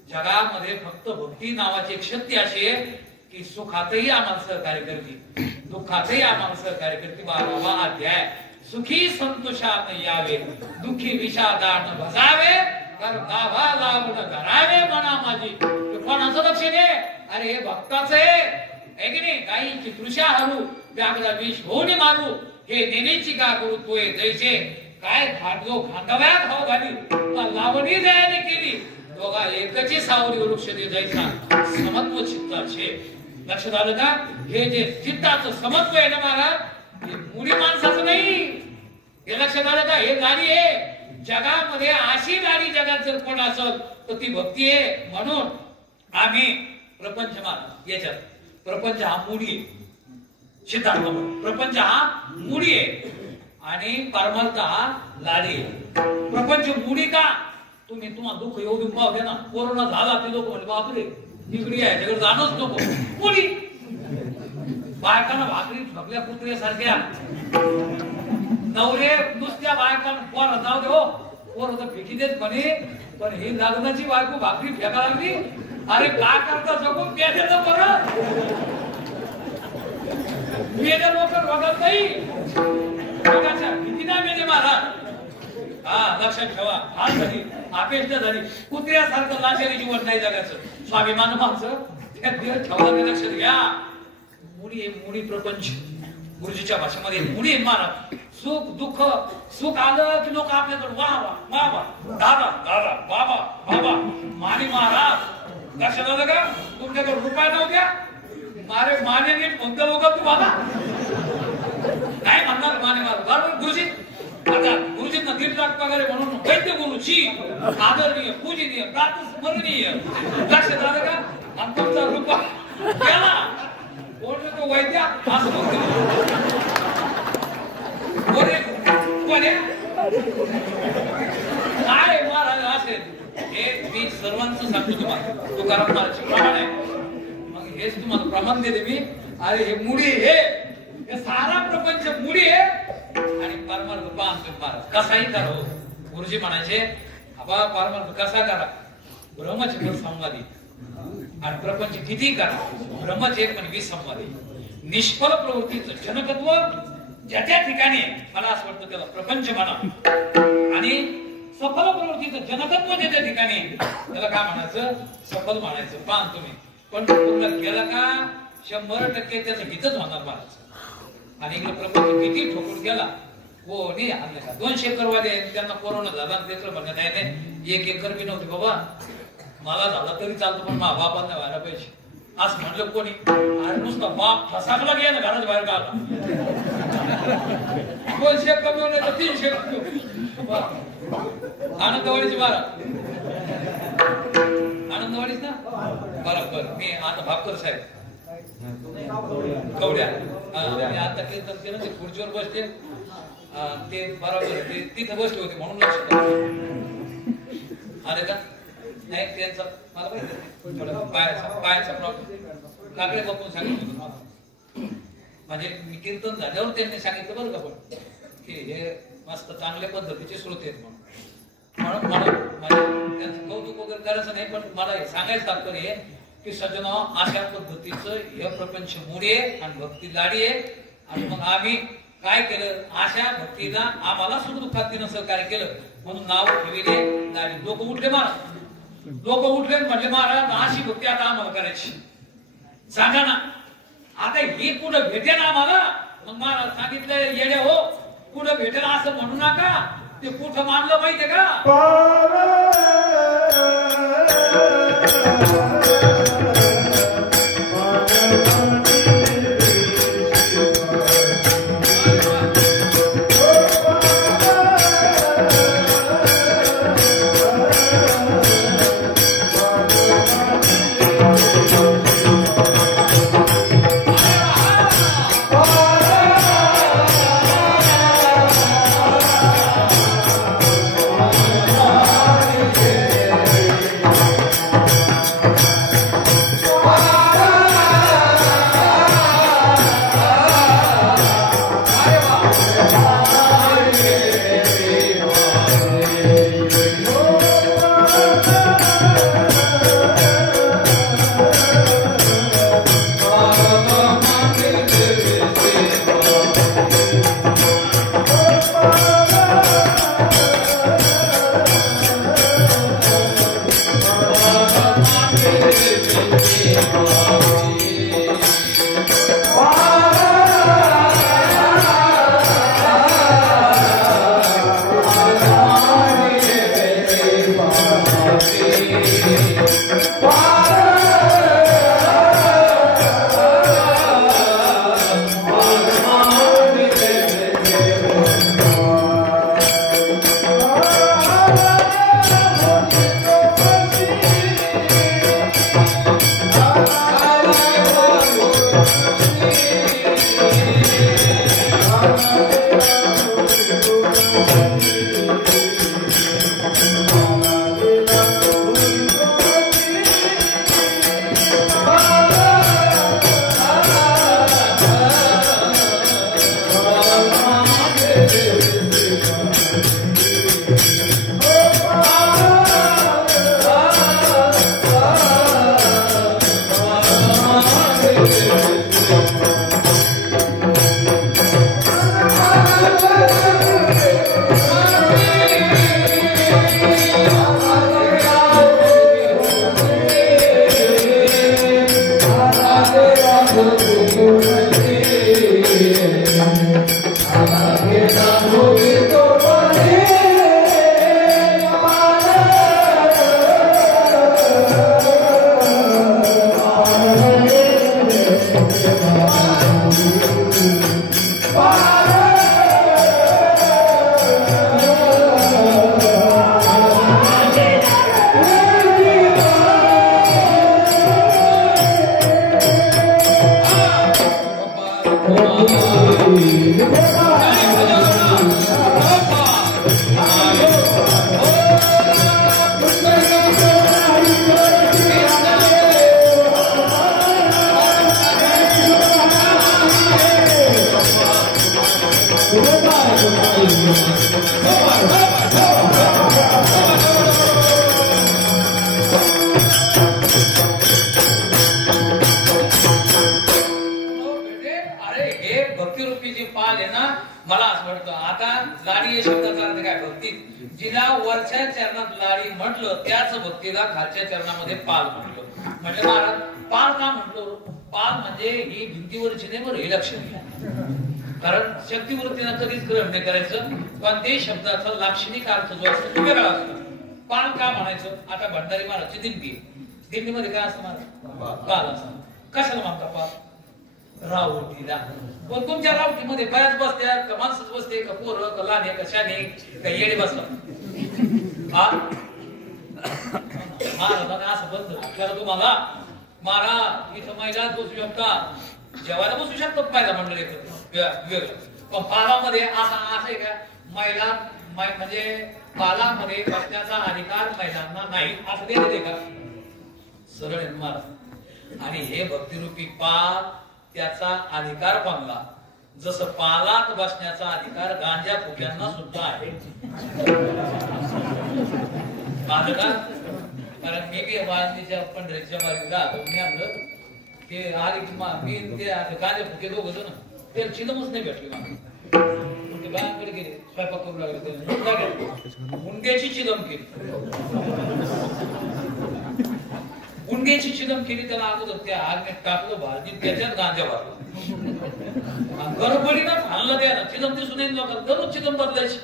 जगामध्ये फक्त भक्ती नावाची एक शक्ती अशी आहे की सुखातही आम्हाला सहकार्य करते, दुःखातही आम्हाला सहकार्य करते. 12वा अध्याय. सुखी संतोषात यावे, दुःखी विषादान भजावे, तर गाभा लावून करावे मना माझी. कोणाचं लक्ष दे, अरे हे भक्ताचं आहे की नाही. गायीची तृषा हरू, व्याघ्र विष होणे मारू, हे नेण्याची का करू तोय जैसे. काय खाटलो खांदव्यात भाव घाली, लावणी दयाने केली, दोघा एकची सावरी वृक्ष दे जैसा. समत्व चित्ताचे. लक्षात आलं का, हे जे चित्ताचं समत्व आहे ना महाराज, हे मुडी माणसाचं नाही. हे लक्षात आलं का, हे गाडी आहे. जगामध्ये अशी गाडी जगात जर कोण असेल तर ती भक्ती आहे. म्हणून आम्ही प्रपंच मान याच्यात प्रपंच हा मुडी आहे. सिद्धांत प्रपंच हा मुडी आहे आणि परमार्थ हा लाडी आहे. प्रपंच मुडी का, तुम्हाला दुःख येऊ देऊन पाहू द्या ना. कोरोना झाला ते लोक म्हणजे बापरे तिकडी आहे जगत जाणच नको. मुडी बायकांना भाकरी ठोकल्या कुत्र्यासारख्या. नवरे नुसत्या बायकांना पोरं जाऊ दे हो, पोरं तर फेकी देत म्हणे, पण ही लग्नाची बायको भाकरी फेका लागली. अरे काय करता जगून पेद्याचं बरं, पेद्या लोक बघत नाही. भीती नाही मेले महाराज. हा लक्षात ठेवा. हा झाली अपेष्ट झाली, कुत्र्यासारखं लाचारी जीवन नाही जगाचं. स्वाभिमान माणसं त्या ठेवला लक्षात घ्या. मुडी आहे, मुडी प्रपंच. गुरुजीच्या भाषेमध्ये मुडी महाराज. सुख दुःख, सुख आलं की लोक आपल्याकडे वा वा वा वा, दादा दादा बाबा बाबा माने महाराज. लक्षात आलं का, तुमच्याकडे रुपया नव्हत्या, मारे माने नीट म्हणतो लोक तुम्हाला काय म्हणणार माने महाराज. बरोबर गुरुजी. आता गुरुजींना 1.5 लाख पगार आहे म्हणून वैद्य गुरुची आदरणीय पूजनीय प्रातस्मरणीय. लक्षात आलं का, आणि तुमचा रुपया गेला कोण तो वैद्य असं म्हणतो. काय महाराज असेल हे मी सर्वांचं सांगतो तुम्हाला. तुकाराम महाराजचे प्रमाण आहे. मग हेच तुम्हाला प्रमाण देते मी. अरे हे मुडी, हे सारा प्रपंच मुडी आहे आणि परमार्थ बांधतो महाराज. कसाही करा. गुरुजी म्हणायचे आबा परमार्थ कसा करा, ब्रह्मचर्य संवादी आणि प्रपंच किती करा. ब्रह्मच एक म्हणजे विसंवादी. निष्फळ प्रवृत्तीचं जनकत्व ज्या त्या ठिकाणी मला असं वाटतं त्याला प्रपंच म्हणा आणि सफल प्रवृत्तीचं जनकत्व ज्या ठिकाणी त्याला काय म्हणायचं सफल म्हणायचं पान तुम्ही पण पूर्ण केलं का 100% त्याचं हितच होणार महाराज आणि इकडे प्रपंच किती ठोकून गेला कोणी आणले का 200 एकरवाले त्यांना कोरोना झाला त्याचं म्हणणं नाही 1 एकर बी नव्हते बाबा मला झाला तरी चालतो पण मा बापांना व्हायला पाहिजे असं म्हणलं कोणी अरे नुसतं बाप फसाकला गेला घराच्या बाहेर काढला 200 कमवले तर 300 आनंदवाडीची बारा आनंदवाडीच ना बरोबर मी आता भापकर साहेब कवड्या आता कीर्तन केलं ते खुर्चीवर बसले ते बरोबर तिथे बसले होते म्हणून लक्ष आले का नाही त्यांचा मला माहिती पायाचा प्रॉब्लेम काकडे बापून सांगितलं होतं मला म्हणजे मी कीर्तन झाल्यावर त्यांनी सांगितलं बरं का पण की हे मस्त चांगल्या पद्धतीचे श्रोते आहेत म्हणून म्हणून त्यांचं कौतुक वगैरे करायचं नाही पण मला हे सांगायचं तात्पर्य आहे की सज्जन अशा पद्धतीचं हे प्रपंच मुळे आणि भक्ती लाडी आहे आणि मग आम्ही काय केलं अशा भक्तीला आम्हाला सुखदुःखात तिनं सहकार्य केलं म्हणून नाव ठेवले लाडी लोक उठले महाराज लोक उठले म्हटले महाराज अशी भक्ती आता आम्हाला करायची सांगा ना आता हे कुठं भेटेल आम्हाला मग महाराज सांगितलं येडे हो कुठं भेटेल असं म्हणू नका ते कुठं मानलं माहितीये का म्हणतो आता लाडी या शब्दाचा अर्थ काय? भक्ती. जिला वरच्या चरणात लाडी म्हटलं त्याच भक्तीला खालच्या चरणामध्ये पाल म्हटलं. म्हणजे महाराज पाल का म्हटलो? पाल म्हणजे ही भिंतीवरची नाही बरं, हे लक्षण घ्या. कारण शक्तीवृत्तीनं कधीच ग्रहण नाही करायचं, पण ते शब्दाचा लाक्षणिक अर्थ जो असतो तो वेगळा असतो. पाल का म्हणायचं? आता भंडारी महाराजची दिंडी, दिंडीमध्ये काय असतं महाराज? पाल असतं. कशाला म्हणता पाल? रावटीला. पण तुमच्या रावटीमध्ये बऱ्याच बसत्या का? माणसंच बसते का? पोरं का? लहान का? शाने का? येडे बसतात? महाराजांनी असं बंद आपल्याला तुम्हाला महाराज इथं महिला बसू शकता, जेवायला बसू शकतात पाहिला मंडळ वेगळं. पण पालामध्ये असं आहे का? महिला म्हणजे पालामध्ये बसण्याचा अधिकार महिलांना नाही असं दिले का? सरळ आहे महाराज. आणि हे भक्तिरूपी पाल त्याचा अधिकार बनला, जसं पालात बसण्याचा अधिकार गांजा फुक्यांना सुद्धा आहे. कारण मी बी वाजनीच्या पंढरीच्या वारीला मी आणलं ते आली मी ते गांजा फुके दोघ होतो ना, ते चिलमच नाही भेटली मला. ते बायांकडे गेले, स्वयंपाक करू लागले, मुंड्याची चिलम केली. मुंड्याची चिलम केली त्याला अगोदर त्या आगीत टाकलं भाजी, त्याच्यात गांजा वाढला. गडबडीनं खाल्लं त्या चिलम दिसून येईल लोकांना, दररोज चिलम बदलायची.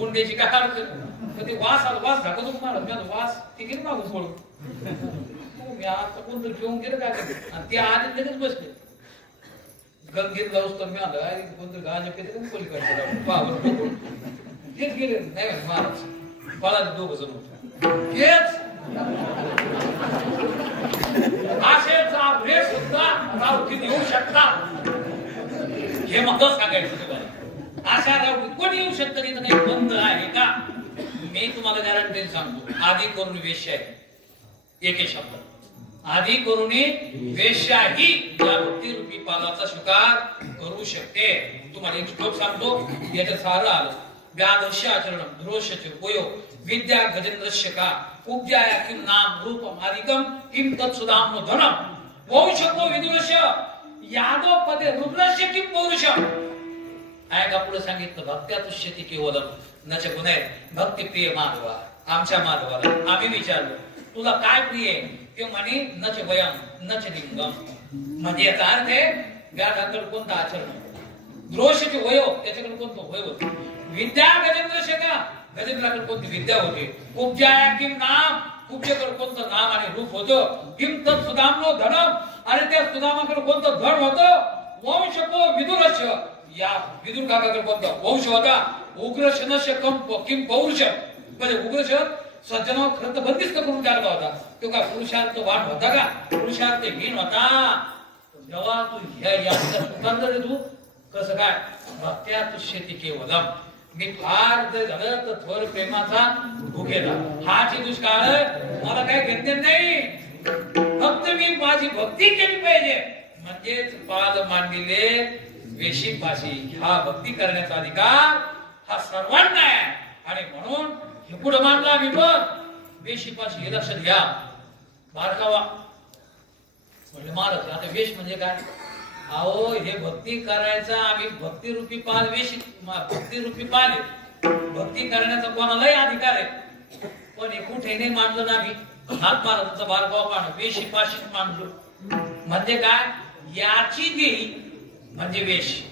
मुंड्याची काय अडचण ते वास आला, वास ढाकत मला वास तिकीट मागून पडू. मी आता कोणतं घेऊन गेलं काय आणि ते आधी लगेच बसले. गंगेत जाऊस तर मी आलं कोणतं गांजा पेते पलीकडे तेच गेले नाही महाराज. मला दोघ जण होते तेच असेच आपले सुद्धा रावटीत येऊ शकतात. हे मग सांगायचं तुम्हाला. अशा रावटीत कोणी येऊ शकतं नाही, काही बंद आहे का? मी तुम्हाला गॅरंटी सांगतो. आधी करून वेश्या आहे एके शब्द. आधी करून वेश्या ही या भक्तिरूपी पालाचा स्वीकार करू शकते. तुम्हाला एक श्लोक सांगतो, याचं सारं आलं. व्यादर्श आचरण द्रोशच उपयोग विद्या गजेंद्रस्य का उपजाया किम नाम रूपम अधिकम किम तत्सुदाम धनम वंशको विदुरस्य यादव पदे रुद्रस्य किम पौरुषम. ऐका पुढे सांगितलं भक्त्या तुष्यति केवलम नच गुणे भक्ती प्रिय माधवा. आमच्या माधवाला आम्ही विचारलं तुला काय प्रिय आहे? ते म्हणे नच वयम नच लिंगम. म्हणजे याचा अर्थ आहे व्याधाकडे कोणतं आचरण, द्रोषचे वयो त्याच्याकडे कोणतं वय होतं, विद्या गजेंद्र शेका गजेंद्राकडे कोणती विद्या होती, कुब्जाया किम नाम कुब्जेकडे कोणतं नाम आणि रूप होतं, किम तत् सुदामनो धनम आणि त्या सुदामाकडे कोणतं धन होतं, वंशको विदुरस्य या विदुर काकाकडे कोणता वंश होता, उग्रशनस्य किम पौरुष म्हणजे उग्रशन सज्जनावर खरं तर बंदिस्त करून टाकला होता. तो का पुरुषार्थ वाट होता का? पुरुषार्थ हीन होता. जेव्हा तू सुखांतर तू कसं काय भक्त्या तुष्यति केवलम. मी फार जर झालं तर थोर प्रेमाचा भुकेला हाची दुष्काळ मला काय घेतले नाही. फक्त मी माझी भक्ती केली पाहिजे. म्हणजेच पाद मांडलेले वेशीपाशी हा भक्ती करण्याचा अधिकार हा सर्वांना आहे. आणि म्हणून हे पुढे मानला आम्ही पण वेशीपाशी हे लक्षात घ्या. बारकावा म्हणजे महाराज आता वेश म्हणजे काय? अहो हे भक्ती करायचा आम्ही भक्तिरूपी पाल वेशी भक्तिरूपी पाल आहे. भक्ती करण्याचा कोणालाही अधिकार आहे. पण हे कुठे नाही मानलं ना आम्ही. हात महाराजांचा बारकावा पाहणं वेशीपाशी मानलो म्हणजे काय? याची देही म्हणजे वेश.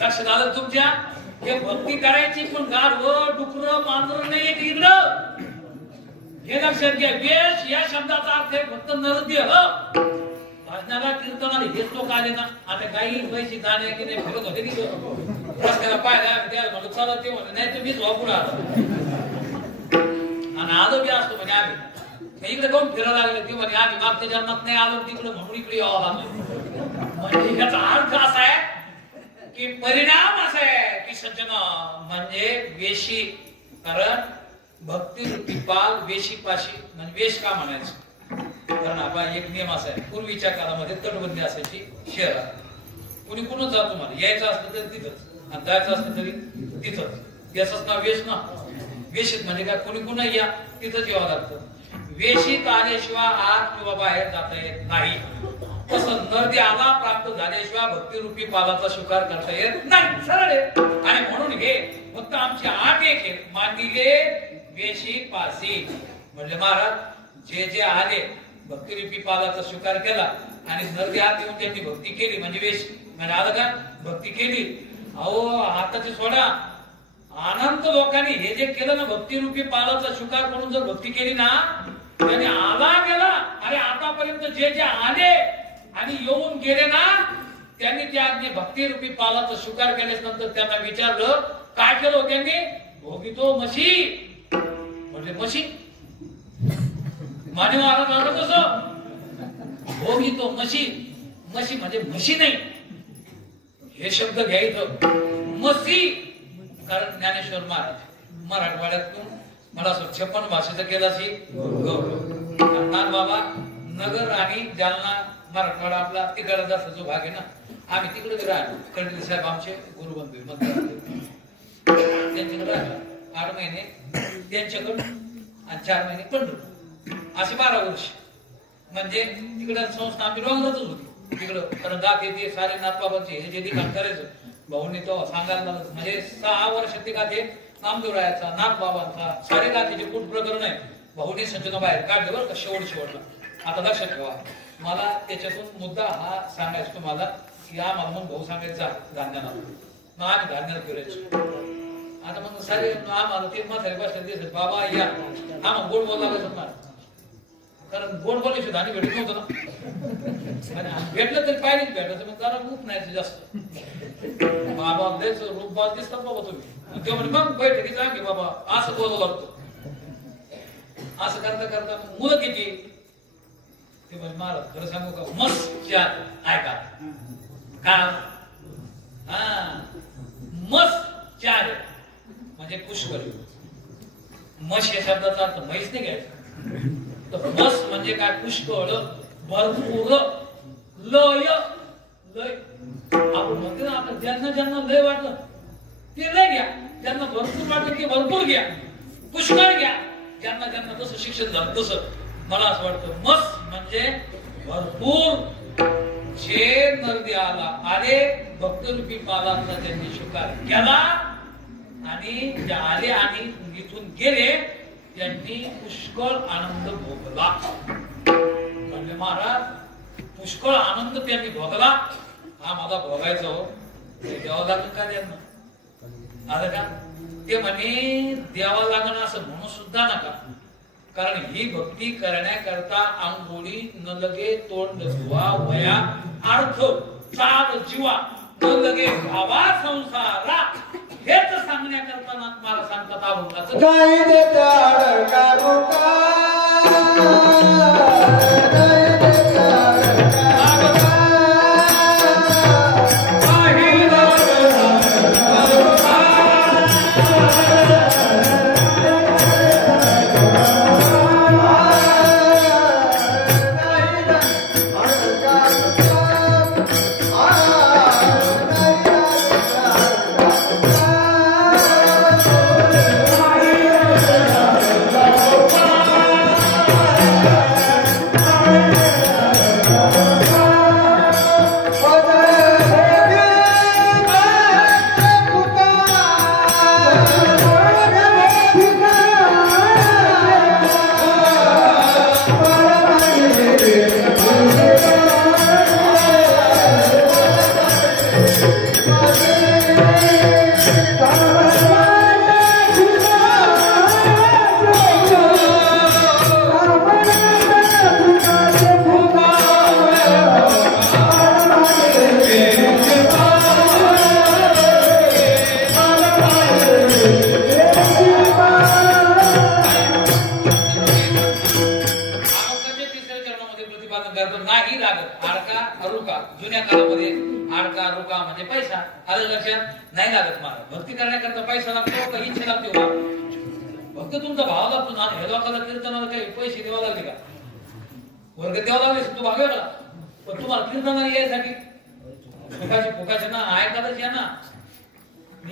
लक्षात आलं तुमच्या? हे भक्ती करायची पण गाढव डुकर मांजर नाही इकडं. हे लक्षात घ्या. वेश या शब्दाचा अर्थ आहे फक्त नरदेह. भजनाला कीर्तनाला हेच लोक आले ना. आता काही पैसे गाणे की नाही फिरत होते तिथं रस्त्याला पाहिला त्या म्हणून चालत ते म्हणून नाही तर मीच वापरून आलो आणि आलो बी असतो म्हणजे आम्ही इकडे कोण फिरायला लागले ती म्हणे आम्ही मागच्या जन्मात नाही आलो तिकडे म्हणून इकडे यावं लागलं. म्हणजे याचा अर्थ असा आहे की परिणाम असा आहे की सज्जन म्हणजे वेशी. कारण भक्तिरूपी पाल वेशीपाशी म्हणजे वेश का म्हणायचं? कारण आपला एक नियम असा आहे. पूर्वीच्या काळामध्ये तटबंदी असायची शहरात. कुणी कुणच जातो मला यायचं असलं तरी तिथंच आणि जायचं असलं तरी तिथंच. याचंच नाव वेश ना. वेशीत म्हणजे काय? कुणी कुणा या तिथंच यावं लागतं. वेशीत आल्याशिवाय आत किंवा बाहेर जाता येत नाही. तसं नरद्याला प्राप्त झाल्याशिवाय भक्तिरूपी पालाचा स्वीकार करता येत नाही. सरळ आहे. आणि म्हणून हे फक्त आमची आठ एक मांदिले वेशी पासी. म्हणजे महाराज जे जे आले भक्तिरूपी पालाचा स्वीकार केला आणि नरद्यात येऊन त्यांनी भक्ती केली म्हणजे वेश म्हणजे आलं का भक्ती केली. अहो हाताची सोडा अनंत लोकांनी हे जे केलं ना भक्तिरूपी पालाचा स्वीकार करून जर भक्ती केली ना त्याने आला गेला. अरे आतापर्यंत जे जे आले आणि येऊन गेले ना त्यांनी त्या भक्तिरूपी पालाचा स्वीकार केल्यास नंतर त्यांना विचारलं काय केलं त्यांनी. भोगितो म्हशी म्हणजे म्हशी माने महाराज कसं भोगितो म्हशी. म्हशी म्हणजे म्हशी नाही हे शब्द घ्यायचं म्हशी. कारण ज्ञानेश्वर महाराज मराठवाड्यातून मला 56 भाषेचा केला गौरव. बाबा नगर आणि जालना मराठवाडा आपला तिकडचा जो भाग आहे ना आम्ही तिकडे राहिलो. खंडील साहेब आमचे गुरुबंधू त्यांच्याकडे राहिलो 8 महिने त्यांच्याकडे आणि 4 महिने पंढरपूर असे 12 वर्ष. म्हणजे तिकडे संस्था आम्ही डोंगरातच होती तिकडं. कारण गात येते सारे नाथबाबांचे हे जे लिखाण करायचं भाऊनी तो सांगायला म्हणजे 6 वर्ष ते गाते नामदेवरायाचा नाथबाबांचा सारे गातेचे कुठ प्रकरण आहे भाऊनी संचना बाहेर काढले बरं का शेवटला. आता लक्षात ठेवा मला त्याच्यातून मुद्दा हा सांगायचा तुम्हाला की आम्हाला मग भाऊ सांगायचा धान्याला मग आम्ही धान्याला फिरायचो. आता मग सारे आम्हाला ते म्हातारे बसले दिसत बाबा या आम्हाला गोड बोलला लागत कारण गोड बोलायचे धान्य भेटत नव्हतं ना. भेटलं तरी पाहिजे भेटलं मग जरा रूप नाही जास्त. बाबा लयच रूपबाज दिसतात बाबा तुम्ही. ते म्हणजे मग बैठकी सांगे बाबा असं बोलावं लागतो. असं करता करता मुलं किती ते म्हणजे महाराज खरं सांगू का मस्त ऐका का मस्त 4 म्हणजे पुष्कळ. मश या शब्दाचा अर्थ म्हैस नाही घ्यायचा तर मस म्हणजे काय पुष्कळ भरपूर लय लय. आपण म्हणतो ना आपण ज्यांना ज्यांना लय वाटलं ते लय घ्या. ज्यांना भरपूर वाटलं ते भरपूर घ्या. पुष्कळ घ्या. ज्यांना ज्यांना जसं शिक्षण झालं तसं. मला असं वाटतं मस म्हणजे भरपूर. जे नरद्याला आले भक्तरूपी पालांचा त्यांनी स्वीकार केला आणि जे आले आणि इथून गेले त्यांनी पुष्कळ आनंद भोगला. म्हणजे महाराज पुष्कळ आनंद त्यांनी भोगला. हा मला भोगायचा हो द्यावं लागेल का त्यांना आलं का. ते म्हणे द्यावं लागण असं म्हणून सुद्धा नका. कारण ही भक्ती करण्याकरता आंघोळी न लगे तोंड धुवा वया अर्थ चाल जीवा न लगे भावा संसारा हेच सांगण्याकरता मला सांगतात अभंगाचं काय देता कारू का नाही लागत. मला भक्ती करण्याकरता पैसा लागतो का इच्छा लागते. फक्त तुमचा भाव लागतो ना. हे लोकांना कीर्तनाला काही पैसे द्यावा लागले का वर्ग द्यावा लागले तू भाग वेगळा. पण तुम्हाला कीर्तनाला यायसाठी फुकाचे ना ऐकायलाच या ना.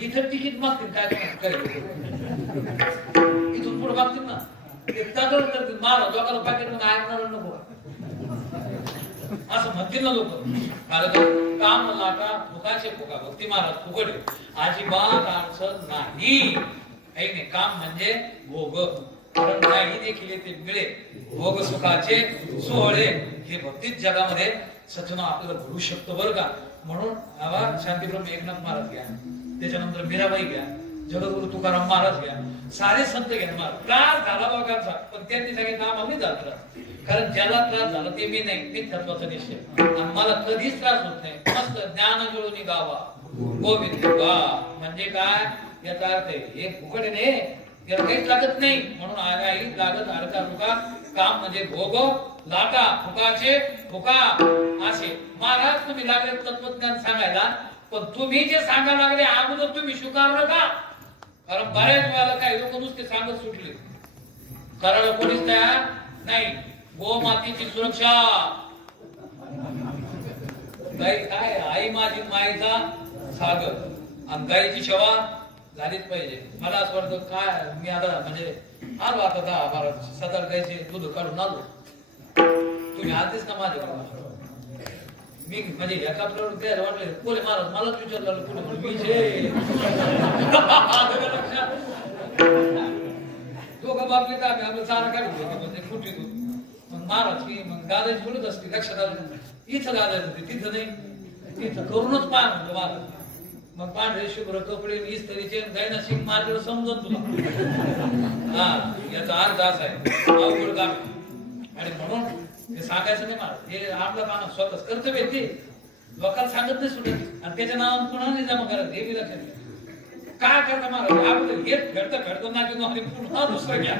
इथं तिकीट मागतील काय इथून पुढे मागतील ना. करतील मला लोकांना पाकिट मग ऐकणार नको असं म्हणतील ना लोक. कारण काम लाटा फुकाचे फुका भक्ती महाराज फुकट अजिबात अडचण नाही. काम म्हणजे भोग, कारण नाही देखील ते मिळे भोग सुखाचे सोहळे हे भक्तीच जगामध्ये सचना आपल्याला घडू शकतो बरं का. म्हणून आवा शांतीब्रह्म एकनाथ महाराज घ्या, त्याच्यानंतर मीराबाई घ्या, जगद्गुरु तुकाराम महाराज घ्या, सारे संत घ्या. महाराज त्रास झाला बघाचा, पण त्यांनी सांगितलं आम्हाला झाला त्रास, कारण ज्याला त्रास झाला ते मी नाही, मी तत्वाचा निश्चय, आणि मला कधीच त्रास होत नाही. मस्त ज्ञान जुळून गावा गोविंद गा. म्हणजे काय याचा अर्थ आहे हे फुकट आहे, याला काहीच लागत नाही. म्हणून आगाई लागत अडका रुका. काम म्हणजे भोग लाटा फुकाचे फुका असे. महाराज तुम्ही लागले तत्वज्ञान सांगायला, पण तुम्ही जे सांगायला लागले अगोदर तुम्ही स्वीकारलं का? कारण बऱ्याच वेळेला काही लोक नुसते सांगत सुटले, कारण कोणीच तयार नाही. गोमातेची सुरक्षा, गाई काय आई माझी मायेचा सागर, आणि गायीची सेवा झालीच पाहिजे. मला असं वाटतं काय मी आता म्हणजे आलो आता 10-12 7 गायीचे दूध काढून आलो. तुम्ही आधीच ना माझ्याकडे मी म्हणजे एका प्रवर द्यायला वाटलं कोले महाराज मलाच विचारलं पुढे दोघं बापले का आपलं चारा काढून घेतो म्हणजे कुठे मग महाराज की मग दादाची बोलत असते लक्षात आलं इथं दादाच होते तिथं नाही, तिथं करूनच पाय म्हणतो महाराज. मग पांढरे शुभ्र कपडे इस्त्रीचे गायना शिंग मारलेलं समजत तुला. हा याचा अर्थ असा आहे अवघड काम. आणि म्हणून हे सांगायचं नाही महाराज, हे आपलं काम स्वतःच कर्तव्य ते लोकांना सांगत नाही सुटत, आणि त्याच्या नावानं पुन्हा नाही जमा करत. हे बी लक्षात घ्या. काय करता महाराज अगोदर हे फेडतं ना की पुन्हा दुसरं घ्या.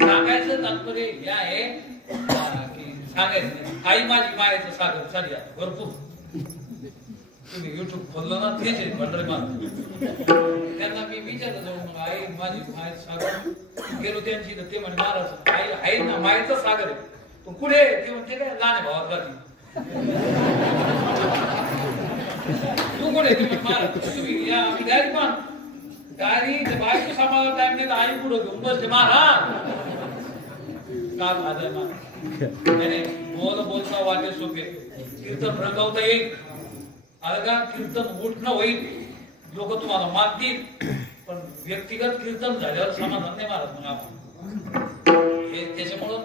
सांगायचं तात्पर्य हे आहे की सांगायचं आई माझी मायाचं सागर साध्या भरपूर. तुम्ही युट्यूब खोललं ना तेच आहे भंडारे महाराज. त्यांना मी विचारलं जाऊन मग आई माझी मायाचं सागर गेलो त्यांची, तर ते म्हणजे महाराज आई आहे ना मायाचं सागर आहे, पण कुठे ते म्हणते काय लहान भावात राहते. तू कुठे तुम्ही महाराज तुम्ही या गाडी पण गाडी बायको सांभाळायला टाइम नाही, आई पुढे घेऊन बसते महाराज. का माझा महाराज बोल बोलता वाटे सोपे, कीर्तन रंगवता येईल आलं का, कीर्तन उठणं होईल, लोक तुम्हाला मागतील, पण व्यक्तिगत कीर्तन झाल्यावर समाधान नाही महाराज. मग हे त्याच्यामुळं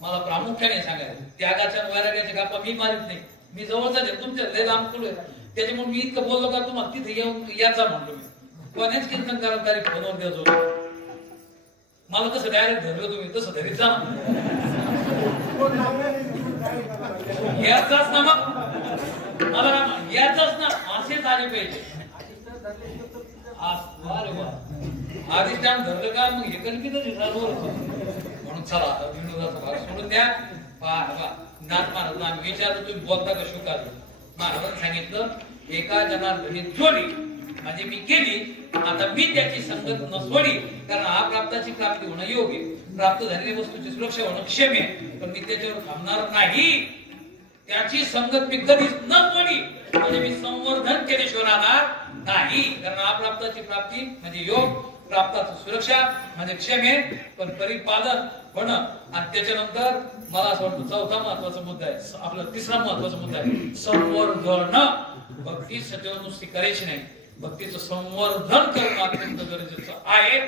मला प्रामुख्याने सांगायचं त्यागाच्या वैराग्याच्या गप्पा मी मारित नाही. मी जवळचा आहे तुमच्या लय लांब पुढे, त्याच्यामुळे मी इतकं बोललो का तुम्हाला तिथे येऊन याचा म्हणतो मी. कोणाच कीर्तन करा तरी फोनवर द्यायचो, मला कसं डायरेक्ट धरलं तुम्ही तसं धरीत जा याचाच ना. मग मला याचाच ना असेच आले पाहिजे. अधिष्ठान धरलं का मग हे कल्पितच म्हणून चला आता विनोदाचा भाग सोडून द्या. नाथ महाराज आम्ही विचारलं तुम्ही बोलता का शुकाल. महाराजांनी सांगितलं एका जनार्दनी जोडी म्हणजे मी केली, आता मी त्याची संगत न सोडी, कारण हा प्राप्ताची प्राप्ती होणं योग्य, प्राप्त झालेल्या वस्तूची सुरक्षा होणं क्षेम आहे, पण मी त्याच्यावर थांबणार नाही. त्याची संगत मी कधीच न सोडी, म्हणजे मी संवर्धन केल्याशिवाय राहणार नाही. कारण हा प्राप्ताची प्राप्ती म्हणजे योग, प्राप्ताची सुरक्षा म्हणजे क्षेम आहे, पण परिपालन होणं. आणि त्याच्यानंतर मला असं वाटतं चौथा महत्वाचा मुद्दा आहे, आपला तिसरा महत्वाचा मुद्दा आहे संवर्धन. भक्ती सदैव नुसती करायची नाही, भक्तीचं संवर्धन करणं अत्यंत गरजेचं आहे.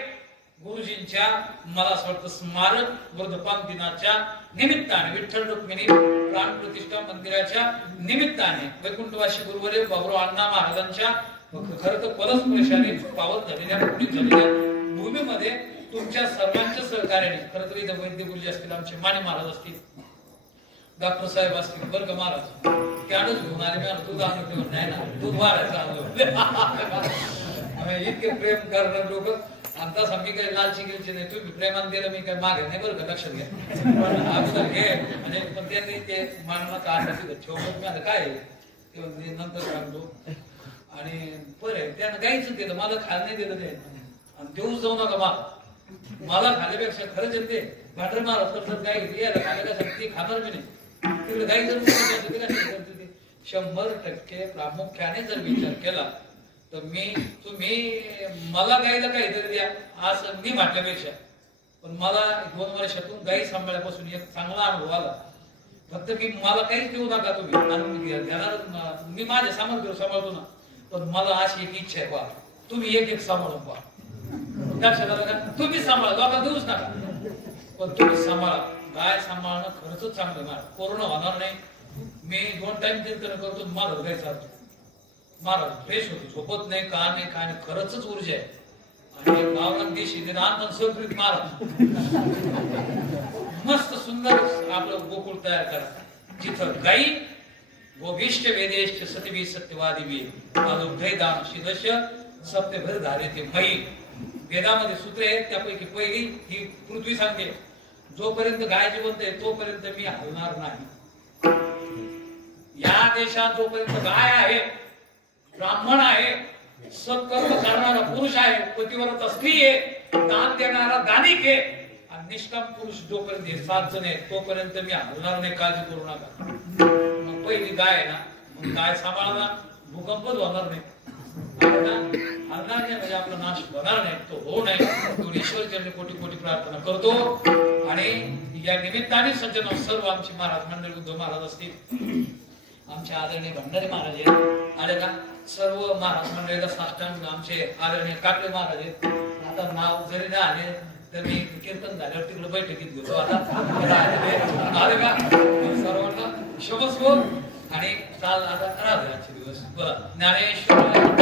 गुरुजींच्या मला असं वाटतं स्मारक वर्धपान दिनाच्या निमित्ताने विठ्ठल रुक्मिणी प्राण प्रतिष्ठा मंदिराच्या निमित्ताने वैकुंठवासी गुरुवर्य बाबुराव अण्णा महाराजांच्या खरं तर परस्परेशाने पावत झालेल्या झालेल्या भूमीमध्ये तुमच्या सर्वांच्या सहकार्याने खरं तर इथं वैद्य गुरुजी असतील, आमचे माने महाराज असतील, डॉक्टर साहेब असतील, वर्ग महाराज कॅनच घेऊन आले. मी दूध आणून नाही ना दूध वाढायचं आणलं. इतके प्रेम करणार लोक. आणि तसा मी काही लालची गेलची नाही, तुम्ही प्रेमान दिलं मी काही मागे नाही बरं का, लक्षात घ्या. पण अगोदर घे म्हणजे पण त्यांनी ते मानवाचा आठ ठेवलं आता काय ते नंतर सांगतो. आणि बरं त्यानं गायचं दिलं, मला खायला नाही दिलं ते, आणि देऊच जाऊ नका मला खाल्यापेक्षा खरंच येते भांडर महाराज तर गाय यायला खाण्यासाठी ती खाणार मी नाही. तिकडे गाई जर 100% प्रामुख्याने जर विचार केला तर तुम्ही मला गाईला काहीतरी द्या असं मी म्हटल्यापेक्षा, पण मला 2 वर्षातून गाई सांभाळल्यापासून एक चांगला अनुभव आला. फक्त की मला काहीच देऊ नका तुम्ही, आणि मी घेणार, मी माझ्या सामर्थ्य सांभाळतो ना, पण मला अशी एक इच्छा आहे, पहा तुम्ही एक एक सांभाळून पहा. लक्षात आलं का? तुम्ही सांभाळा, लोकांना देऊच नका, पण तुम्ही सांभाळा. गाय सांभाळणं खरंच चांगलं ना, कोरोना होणार नाही. मी 2 टाइम कीर्तन करतो, माझं काय चालतो, महाराज फ्रेश होतो, झोपत नाही, का नाही काय नाही, खरंच ऊर्जा आहे. आणि गावरान देशी रान सगळीत महाराज मस्त सुंदर आपलं गोकुळ तयार करा, जिथं गाई गोभिष्ट वेदेष्ट सतवी सत्यवादी वे दान शिदश सत्यभर धारे ते मई. वेदामध्ये सूत्र आहेत, त्यापैकी पहिली ही पृथ्वी सांगते, जोपर्यंत गाय जिवंत आहे तोपर्यंत मी हलणार नाही. या देशात जोपर्यंत गाय आहे, ब्राह्मण आहे, सत्कर्म करणारा पुरुष आहे, पतिव्रता स्त्री आहे, दान देणारा दानिक आहे, आणि निष्काम पुरुष जोपर्यंत 7 जण आहेत तोपर्यंत मी हलणार नाही, काळजी करू नका. मग पहिली गाय आहे ना, मग गाय सांभाळा, भूकंपच होणार नाही, हलणार नाही म्हणजे आपला नाश होणार नाही, तो होऊ नये तो ईश्वर चरणी कोटी कोटी प्रार्थना करतो. आणि या निमित्ताने सज्जन सर्व आमची महाराज मंडळी, उद्धव महाराज असतील, आमचे आदरणीय भंडारी महाराज आले का, सर्व महाराज मंडळीला साष्टांग आमचे आदरणीय काकडे महाराज आहेत. आता नाव जरी नाही आले तर मी कीर्तन झाल्यावर तिकडे बैठकीत घेतो. आता आले का सर्वांना शुभस्व आणि चाल आता राहू आजचे दिवस. बरं, ज्ञानेश्वर